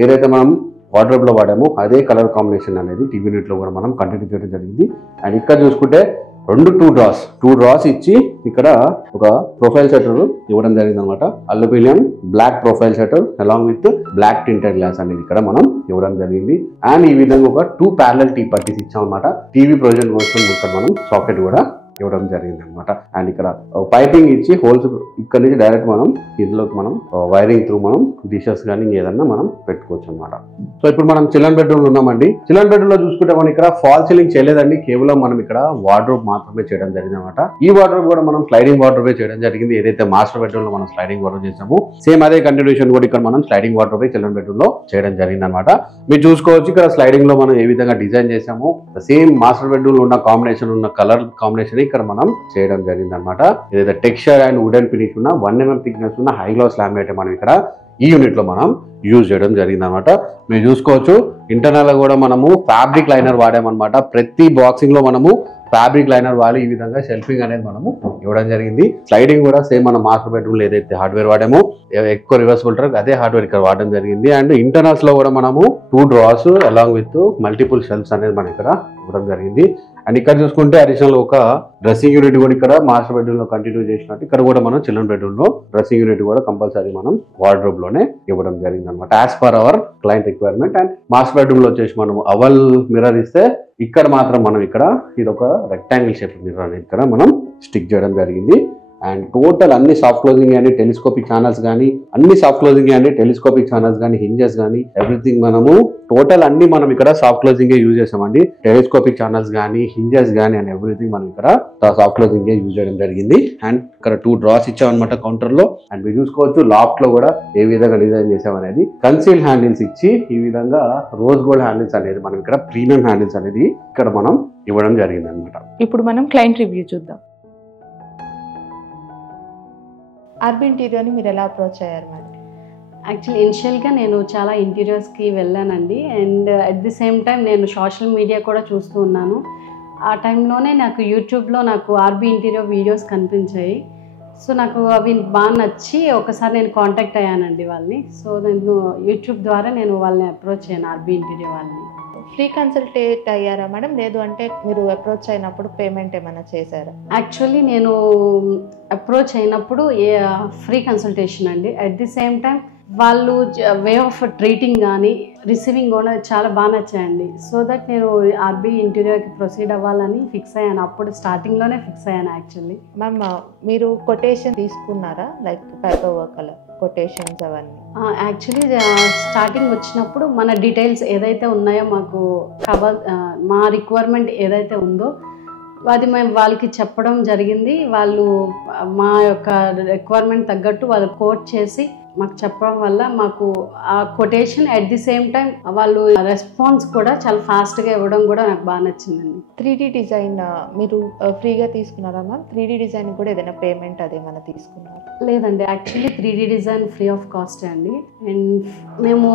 ఏదైతే మనం వార్డ్రోబ్ లో వాడాము అదే కలర్ కాంబినేషన్ అనేది టీవీ యూనిట్ లో కూడా మనం కంటిన్యూ చేయడం జరిగింది. అండ్ ఇక్కడ చూసుకుంటే 2 డ్రాస్ ఇచ్చి ఇక్కడ ఒక ప్రొఫైల్ షట్టర్ ఇవ్వడం జరిగింది అనమాట. Aluminium black profile shutter along with black tinted glass అనేది ఇక్కడ మనం ఇవ్వడం జరిగింది. అండ్ ఈ విధంగా ఒక 2 parallel టీ పట్టీస్ ఇచ్చాం అనమాట. టీవీ ప్రొజెక్షన్ కోసం ఇక్కడ మనం సాకెట్ కూడా ఇవ్వడం జరిగింది అనమాట. అండ్ ఇక్కడ పైపింగ్ ఇచ్చి హోల్స్ ఇక్కడ నుంచి డైరెక్ట్ మనం ఇందులోకి మనం వైరింగ్ త్రూ మనం డిషెస్ కానీ ఏదన్నా మనం పెట్టుకోవచ్చు అనమాట. సో ఇప్పుడు మనం చిల్డ్రన్ బెడ్రూమ్ ఉన్నామండి. చిల్డ్రన్ బెడ్రూమ్ లో చూసుకుంటే మనం ఇక్కడ ఫాల్ సీలింగ్ చేయలేదండి, కేవలం మనం ఇక్కడ వార్డ్రోబ్ మాత్రమే చేయడం జరిగింది అనమాట. ఈ వార్డ్రోబ్ కూడా మనం స్లైడింగ్ వార్డ్రోబే చేయడం జరిగింది. ఏదైతే మాస్టర్ బెడ్రూమ్ లో మనం స్లైడింగ్ వార్డ్రోబ్ చేసాము సేమ్ అదే కంటిన్యూషన్ కూడా ఇక్కడ మనం స్లైడింగ్ వార్డ్రోబ్ చిల్డ్రన్ బెడ్రూమ్ లో చేయడం జరిగింది అనమాట. మీరు చూసుకోవచ్చు ఇక్కడ స్లైడింగ్ లో మనం ఏ విధంగా డిజైన్ చేసాము సేమ్ మాస్టర్ బెడ్రూమ్ లో ఉన్న కాంబినేషన్ ఉన్న కలర్ కాంబినేషన్ ఇక్కడ మనం చేయడం జరిగింది అనమాట. ఏదైతే టెక్స్చర్ అండ్ వుడెన్ ఫినిష్ ఉన్న 1 mm థిక్నెస్ ఉన్న హై గ్లాస్ లామినేట్ మనం ఇక్కడ ఈ యూనిట్ లో మనం యూజ్ చేయడం జరిగింది అనమాట. మీరు చూసుకోవచ్చు ఇంటర్నల్ గా కూడా మనము ఫ్యాబ్రిక్ లైనర్ వాడామన్నమాట. ప్రతి బాక్సింగ్ లో మనము ఫ్యాబ్రిక్ లైనర్ వాడి ఈ విధంగా షెల్ఫింగ్ అనేది మనము ఇవ్వడం జరిగింది. స్లైడింగ్ కూడా సేమ్ మన మాస్టర్ బెడ్రూమ్ లో ఏదైతే హార్డ్వేర్ వాడామో ఎక్కువ రివర్సిబుల్ ట్రక్ అదే హార్డ్వేర్ ఇక్కడ వాడడం జరిగింది. అండ్ ఇంటర్నల్స్ లో కూడా మనము 2 drawers along with multiple shelves అనేది మనం ఇక్కడ ఇవ్వడం జరిగింది. అండ్ ఇక్కడ చూసుకుంటే అడిషనల్ ఒక డ్రెస్సింగ్ యూనిట్ కూడా ఇక్కడ మాస్టర్ బెడ్రూమ్ లో కంటిన్యూ చేసినట్టు ఇక్కడ కూడా మనం చిల్డ్రన్ బెడ్రూమ్ లో డ్రెస్సింగ్ యూనిట్ కూడా కంపల్సరీ మనం వార్డ్రోబ్ లోనే ఇవ్వడం జరిగింది అనమాట as per hour client requirement. And master bedroom లో వచ్చేసి మనం అవల్ మిర్రర్ ఇస్తే ఇక్కడ మాత్రం మనం ఇక్కడ ఇది ఒక రెక్టాంగిల్ షేప్ మిర్రర్ అనేది ఇక్కడ మనం స్టిక్ చేయడం జరిగింది. అండ్ టోటల్ అన్ని సాఫ్ట్ క్లోజింగ్ కానీ టెలిస్కోపిక్ ఛానల్స్ కానీ అన్ని సాఫ్ట్ క్లోజింగ్ కానీ టెలిస్కోపిక్ ఛానల్స్ కానీ హింజెస్ కానీ ఎవ్రీథింగ్ మనము టోటల్ అన్ని మనం ఇక్కడ సాఫ్ట్ క్లోజింగ్ యూజ్ చేసామండి. టెలిస్కోపిక్ ఛానల్స్ కానీ హింజెస్ కానీ అండ్ ఎవ్రీథింగ్ మనం ఇక్కడ సాఫ్ట్ క్లోజింగ్ యూజ్ చేయడం జరిగింది. అండ్ ఇక్కడ 2 drawers ఇచ్చామన్నమాట కౌంటర్ లో. అండ్ మీరు చూసుకోవచ్చు లాఫ్ట్ లో కూడా ఏ విధంగా డిజైన్ చేసామనేది కన్సీల్ హ్యాండిల్స్ ఇచ్చి ఈ విధంగా రోజ్ గోల్డ్ హ్యాండిల్స్ అనేది మనం ఇక్కడ ప్రీమియం హ్యాండిల్స్ అనేది ఇక్కడ మనం ఇవ్వడం జరిగింది అనమాట. ఇప్పుడు మనం క్లయింట్ రివ్యూ చూద్దాం. ఆర్బీ ఇంటీరియర్ని మీరు ఎలా అప్రోచ్ అయ్యారు మరి? యాక్చువల్లీ ఇనిషియల్గా నేను చాలా ఇంటీరియర్స్కి వెళ్ళానండి. And at the same time నేను సోషల్ మీడియా కూడా చూస్తూ ఉన్నాను. ఆ టైంలోనే నాకు యూట్యూబ్లో నాకు ఆర్బీ ఇంటీరియర్ వీడియోస్ కనిపించాయి. సో నాకు అవి బాగా నచ్చి ఒకసారి నేను కాంటాక్ట్ అయ్యానండి వాళ్ళని. సో నేను యూట్యూబ్ ద్వారా నేను వాళ్ళని అప్రోచ్ అయ్యాను ఆర్బీ ఇంటీరియర్ వాళ్ళని. ఫ్రీ కన్సల్టేట్ అయ్యారా మేడం? లేదు అంటే మీరు అప్రోచ్ అయినప్పుడు పేమెంట్ ఏమైనా చేశారా? యాక్చువల్లీ నేను అప్రోచ్ అయినప్పుడు ఫ్రీ కన్సల్టేషన్ అండి. అట్ ది సేమ్ టైం వాళ్ళు వే ఆఫ్ ట్రీటింగ్ కానీ రిసీవింగ్ కూడా చాలా బాగా నచ్చాయండి. సో దట్ నేను ఆర్బీ ఇంటీరియర్కి ప్రొసీడ్ అవ్వాలని ఫిక్స్ అయ్యాను. అప్పుడు స్టార్టింగ్లోనే ఫిక్స్ అయ్యాను యాక్చువల్లీ. మ్యామ్ మీరు కొటేషన్ తీసుకున్నారా? లైక్ పేపర్ వర్క్ అలా కొటేషన్స్ అవన్నీ? యాక్చువల్లీ స్టార్టింగ్ వచ్చినప్పుడు మన డీటెయిల్స్ ఏదైతే ఉన్నాయో మాకు మా రిక్వైర్మెంట్ ఏదైతే ఉందో అది మేము వాళ్ళకి చెప్పడం జరిగింది. వాళ్ళు మా యొక్క రిక్వైర్మెంట్ తగ్గట్టు వాళ్ళు కోట్ చేసి మాకు చెప్పడం వల్ల మాకు ఆ quotation at the same time వాళ్ళు రెస్పాన్స్ కూడా చాలా ఫాస్ట్గా ఇవ్వడం కూడా నాకు బాగా నచ్చిందండి. 3D డిజైన్ మీరు ఫ్రీగా తీసుకున్నారా మ్యామ్? 3D డిజైన్ కూడా ఏదైనా పేమెంట్ అదేమైనా తీసుకున్నారా? లేదండి, actually 3D design free of cost అండి. అండ్ మేము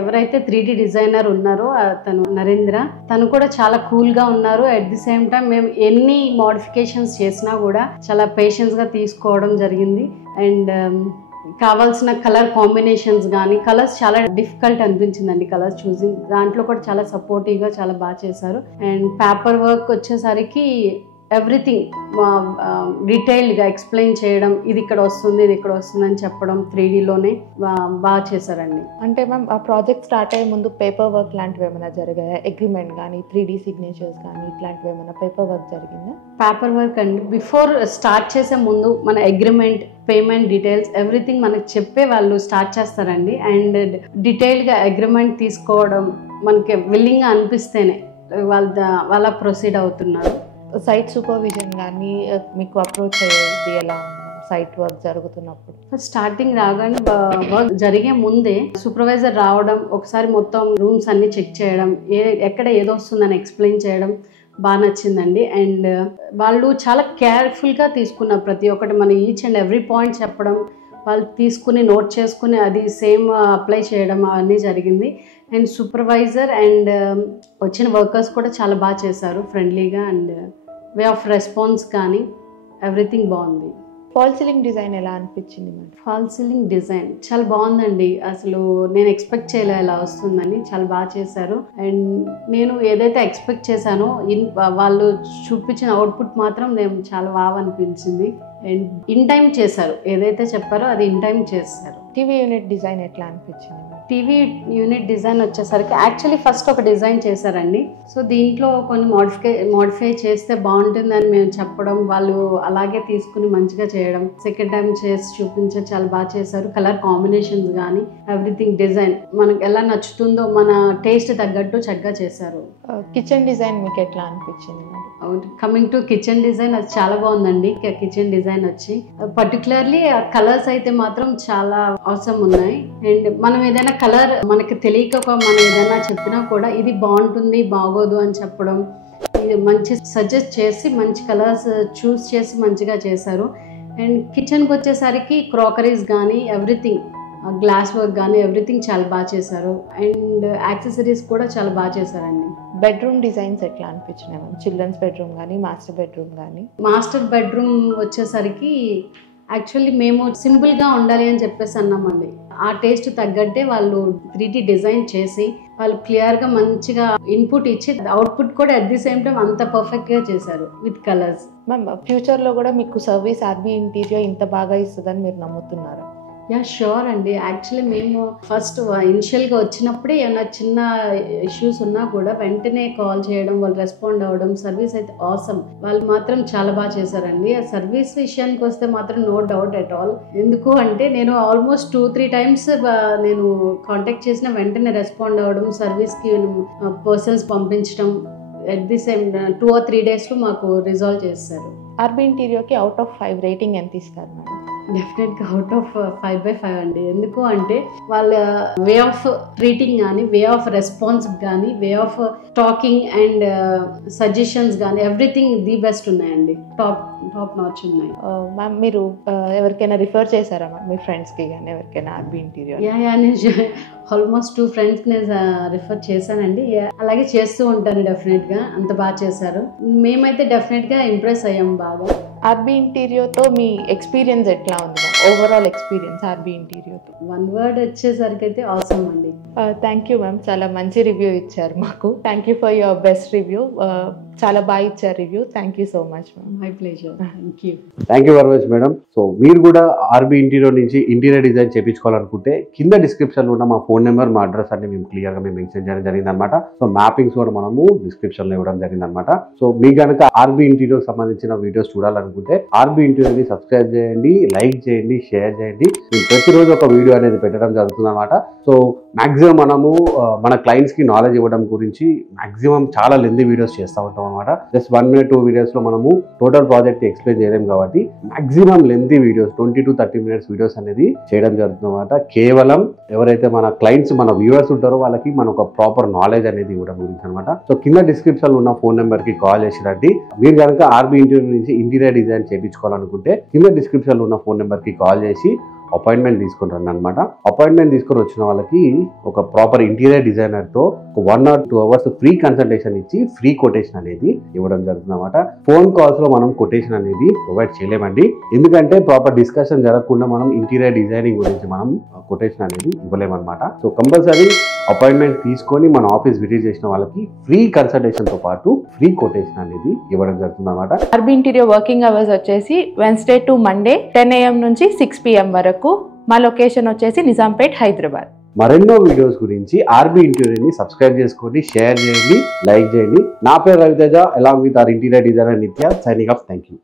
ఎవరైతే 3D డిజైనర్ ఉన్నారో తను నరేంద్ర, తను కూడా చాలా కూల్గా ఉన్నారు. అట్ ది సేమ్ టైం మేము ఎన్ని మోడిఫికేషన్స్ చేసినా కూడా చాలా పేషెన్స్గా తీసుకోవడం జరిగింది. అండ్ కావాల్సిన కలర్ కాంబినేషన్స్ కానీ కలర్స్ చాలా డిఫికల్ట్ అనిపించిందండి కలర్స్ చూసింగ్. దాంట్లో కూడా చాలా సపోర్టివ్గా చాలా బాగా చేశారు. అండ్ పేపర్ వర్క్ వచ్చేసరికి ఎవ్రీథింగ్ డీటెయిల్డ్గా ఎక్స్ప్లెయిన్ చేయడం, ఇది ఇక్కడ వస్తుంది ఇది ఇక్కడ వస్తుంది అని చెప్పడం 3Dలోనే బాగా చేశారండి. అంటే మ్యామ్ ఆ ప్రాజెక్ట్ స్టార్ట్ అయ్యే ముందు పేపర్ వర్క్ లాంటివి ఏమైనా జరిగాయా? అగ్రిమెంట్ కానీ 3D సిగ్నేచర్స్ కానీ ఇట్లాంటివి ఏమైనా పేపర్ వర్క్ జరిగిందా? పేపర్ వర్క్ అండి బిఫోర్ స్టార్ట్ చేసే ముందు మన అగ్రిమెంట్ పేమెంట్ డీటెయిల్స్ ఎవ్రీథింగ్ మనకు చెప్పే వాళ్ళు స్టార్ట్ చేస్తారండి. అండ్ డీటెయిల్గా అగ్రిమెంట్ తీసుకోవడం మనకి విల్లింగ్గా అనిపిస్తేనే వాళ్ళ ప్రొసీడ్ అవుతున్నారు. సైట్ సూపర్విజన్ కానీ మీకు అప్రోచ్ అయ్యేది ఎలా ఉంది సైట్ వర్క్ జరుగుతున్నప్పుడు? స్టార్టింగ్ రాగానే వర్క్ జరిగే ముందే సూపర్వైజర్ రావడం, ఒకసారి మొత్తం రూమ్స్ అన్ని చెక్ చేయడం, ఎక్కడ ఏదో వస్తుందని ఎక్స్ప్లెయిన్ చేయడం బాగా నచ్చిందండి. అండ్ వాళ్ళు చాలా కేర్ఫుల్గా తీసుకున్నారు ప్రతి ఒక్కటి, మన ఈచ్ అండ్ ఎవ్రీ పాయింట్ చెప్పడం, వాళ్ళు తీసుకుని నోట్ చేసుకుని అది సేమ్ అప్లై చేయడం అవన్నీ జరిగింది. అండ్ సూపర్వైజర్ అండ్ వచ్చిన వర్కర్స్ కూడా చాలా బాగా చేశారు ఫ్రెండ్లీగా. అండ్ వే ఆఫ్ రెస్పాన్స్ కానీ ఎవ్రీథింగ్ బాగుంది. ఫాల్ సీలింగ్ డిజైన్ ఎలా అనిపించింది మేడం? ఫాల్ సీలింగ్ డిజైన్ చాలా బాగుందండి. అసలు నేను ఎక్స్పెక్ట్ చేయలే ఇలా వస్తుందని, చాలా బాగా చేశారు. అండ్ నేను ఏదైతే ఎక్స్పెక్ట్ చేశానో వాళ్ళు చూపించిన అవుట్పుట్ మాత్రం నేను చాలా బాగా అనిపించింది. అండ్ ఇన్ టైం చేశారు, ఏదైతే చెప్పారో అది ఇన్ టైం చేశారు. టీవీ యూనిట్ డిజైన్ ఎట్లా అనిపించింది? టీవీ యూనిట్ డిజైన్ వచ్చేసరికి యాక్చువల్లీ ఫస్ట్ ఒక డిజైన్ చేశారండి. సో దీంట్లో కొన్ని మోడిఫై చేస్తే బాగుంటుందని మేము చెప్పడం, వాళ్ళు అలాగే తీసుకుని మంచిగా చేయడం, సెకండ్ టైం చేసి చూపించే చాలా బాగా చేశారు. కలర్ కాంబినేషన్స్ కానీ ఎవ్రీథింగ్ డిజైన్ మనకు ఎలా నచ్చుతుందో మన టేస్ట్ తగ్గట్టు చక్కగా చేశారు. కిచెన్ డిజైన్ మీకు ఎట్లా అనిపించింది? కమింగ్ టు కిచెన్ డిజైన్, అది చాలా బాగుందండి. కిచెన్ డిజైన్ వచ్చి పర్టికులర్లీ కలర్స్ అయితే మాత్రం చాలా అవసరం ఉన్నాయి. అండ్ మనం ఏదైనా కలర్ మనకి తెలియక మనం ఏదైనా చెప్పినా కూడా ఇది బాగుంటుంది బాగోదు అని చెప్పడం, ఇది మంచి సజెస్ట్ చేసి మంచి కలర్స్ చూస్ చేసి మంచిగా చేశారు. అండ్ కిచెన్కి వచ్చేసరికి క్రాకరీస్ కానీ ఎవ్రీథింగ్, గ్లాస్ వర్క్ కానీ ఎవ్రీథింగ్ చాలా బాగా చేశారు. అండ్ యాక్సెసరీస్ కూడా చాలా బాగా చేశారండి. బెడ్రూమ్ డిజైన్స్ ఎట్లా అనిపించినాయి మ్యామ్? చిల్డ్రన్స్ బెడ్రూమ్ కానీ మాస్టర్ బెడ్రూమ్ కానీ? మాస్టర్ బెడ్రూమ్ వచ్చేసరికి యాక్చువల్లీ మేము సింపుల్గా ఉండాలి అని చెప్పేసి అన్నామండి. ఆ టేస్ట్ తగ్గట్టే వాళ్ళు 3D డిజైన్ చేసి వాళ్ళు క్లియర్గా మంచిగా ఇన్పుట్ ఇచ్చి అవుట్పుట్ కూడా అట్ ది సేమ్ టైం అంత పర్ఫెక్ట్గా చేశారు విత్ కలర్స్. మ్యామ్ ఫ్యూచర్లో కూడా మీకు సర్వీస్ ఆర్బీ ఇంటీరియర్ ఇంత బాగా ఇస్తుందని మీరు నమ్ముతున్నారా? యా షూర్ అండి. యాక్చువల్లీ మేము ఫస్ట్ ఇనిషియల్గా వచ్చినప్పుడే ఏమైనా చిన్న ఇష్యూస్ ఉన్నా కూడా వెంటనే కాల్ చేయడం, వాళ్ళు రెస్పాండ్ అవ్వడం, సర్వీస్ అయితే ఆసమ్. వాళ్ళు మాత్రం చాలా బాగా చేశారండి. ఆ సర్వీస్ విషయానికి వస్తే మాత్రం నో డౌట్ ఎట్ ఆల్. ఎందుకు అంటే నేను ఆల్మోస్ట్ 2-3 టైమ్స్ నేను కాంటాక్ట్ చేసిన వెంటనే రెస్పాండ్ అవ్వడం, సర్వీస్కి పర్సన్స్ పంపించడం, ఎట్ ది సేమ్ 2 or 3 డేస్లో మాకు రిజాల్వ్ చేస్తారు. ఆర్బీ ఇంటీరియర్కి అవుట్ ఆఫ్ 5 రేటింగ్ ఎంత ఇస్తారు మేడం? డెఫినెట్గా అవుట్ ఆఫ్ 5/5 అండి. ఎందుకు అంటే వాళ్ళ వే ఆఫ్ ట్రీటింగ్ కానీ, వే ఆఫ్ రెస్పాన్స్ కానీ, way of talking and suggestions కానీ ఎవ్రీథింగ్ ది బెస్ట్ ఉన్నాయండి. టాప్ నాచ్ ఉన్నాయి. మ్యామ్ మీరు ఎవరికైనా రిఫర్ చేశారా మ్యామ్ మీ ఫ్రెండ్స్కి కానీ ఎవరికైనా ఆర్బీ ఇంటీరియర్? యా నేను ఆల్మోస్ట్ 2 ఫ్రెండ్స్కి నేను రిఫర్ చేశానండి. అలాగే చేస్తూ ఉంటాను డెఫినెట్గా. అంత బాగా చేశారు. మేమైతే డెఫినెట్గా ఇంప్రెస్ అయ్యాం బాగా. ఆర్బీ ఇంటీరియర్తో మీ ఎక్స్పీరియన్స్ ఎట్లా ఉంది మ్యామ్? ఓవరాల్ ఎక్స్పీరియన్స్ ఆర్బీ ఇంటీరియర్తో? 1 word వచ్చేసరికి అయితే ఆసమ్ అండి. థ్యాంక్ యూ మ్యామ్, చాలా మంచి రివ్యూ ఇచ్చారు మాకు. Thank you for your best review. చాలా బాగా ఇచ్చారు review. Thank you so much ma'am. My pleasure. Thank you. Thank you very much madam. So మీరు కూడా ఆర్బీ ఇంటీరియర్ నుంచి ఇంటీరియర్ డిజైన్ చేయించుకోవాలనుకుంటే కింద డిస్క్రిప్షన్లో ఉన్న మా ఫోన్ నెంబర్, మా అడ్రస్ అన్ని మేము క్లియర్గా మేము మెన్షన్ చేయడం జరిగింది అనమాట. సో మ్యాపింగ్స్ కూడా మనము డిస్క్రిప్షన్లో ఇవ్వడం జరిగింది అనమాట. సో మీ కనుక ఆర్బీ ఇంటీరియర్ సంబంధించిన వీడియోస్ చూడాలనుకుంటే ఆర్బీ ఇంటీరియర్ని సబ్స్క్రైబ్ చేయండి, లైక్ చేయండి, షేర్ చేయండి. మేము ప్రతిరోజు ఒక వీడియో అనేది పెట్టడం జరుగుతుంది అనమాట. సో మ్యాక్సిమం మనము మన క్లయింట్స్కి నాలెడ్జ్ ఇవ్వడం గురించి మ్యాక్సిమం చాలా లెంతీ వీడియోస్ చేస్తూ ఉంటాం అనమాట. జస్ట్ 1 minute 2 వీడియోస్లో మనము టోటల్ ప్రాజెక్ట్ ఎక్స్ప్లెయిన్ చేయలేం కాబట్టి maximum lengthy videos 20 to 30 minutes videos అనేది చేయడం జరుగుతుంది అనమాట. కేవలం ఎవరైతే మన క్లయింట్స్, మన వ్యూవర్స్ ఉంటారో వాళ్ళకి మనం ఒక ప్రాపర్ నాలెడ్జ్ అనేది ఇవ్వడం గురించి అనమాట. సో కింద డిస్క్రిప్షన్లో ఉన్న ఫోన్ నెంబర్కి కాల్ చేసి రండి. మీరు కనుక ఆర్బీ ఇంటీరియర్ నుంచి ఇంటీరియర్ డిజైన్ చేయించుకోవాలనుకుంటే కింద డిస్క్రిప్షన్లో ఉన్న ఫోన్ నెంబర్కి కాల్ చేసి అపాయింట్మెంట్ తీసుకుని రండి అనమాట. అపాయింట్మెంట్ తీసుకొని వచ్చిన వాళ్ళకి ఒక ప్రాపర్ ఇంటీరియర్ డిజైనర్తో 1 or 2 hours ఫ్రీ కన్సల్టేషన్ ఇచ్చి ఫ్రీ కొటేషన్ అనేది ఇవ్వడం జరుగుతుంది అనమాట. ఫోన్ కాల్స్లో మనం కొటేషన్ అనేది ప్రొవైడ్ చేయలేమండి. ఎందుకంటే ప్రాపర్ డిస్కషన్ జరగకుండా మనం ఇంటీరియర్ డిజైనింగ్ గురించి మనం కొటేషన్ అనేది ఇవ్వలేమన్నమాట. సో కంపల్సరీ అపాయింట్మెంట్ తీసుకొని మన ఆఫీస్ విజిట్ చేసిన వాళ్ళకి ఫ్రీ కన్సల్టేషన్తో పాటు ఫ్రీ కొటేషన్ అనేది ఇవ్వడం జరుగుతుంది అనమాట. ఆర్బీ ఇంటీరియర్ వర్కింగ్ అవర్స్ వచ్చేసి Wednesday to Monday 10 AM నుంచి 6 PM వరకు. మా లొకేషన్ వచ్చేసి నిజాంపేట్, హైదరాబాద్. మరెన్నో వీడియోస్ గురించి ఆర్బీ ఇంటీరియర్ని సబ్స్క్రైబ్ చేసుకోండి, షేర్ చేయండి, లైక్ చేయండి. నా పేరు Raviteja, along with our interior designer Nithya, signing off. Thank you.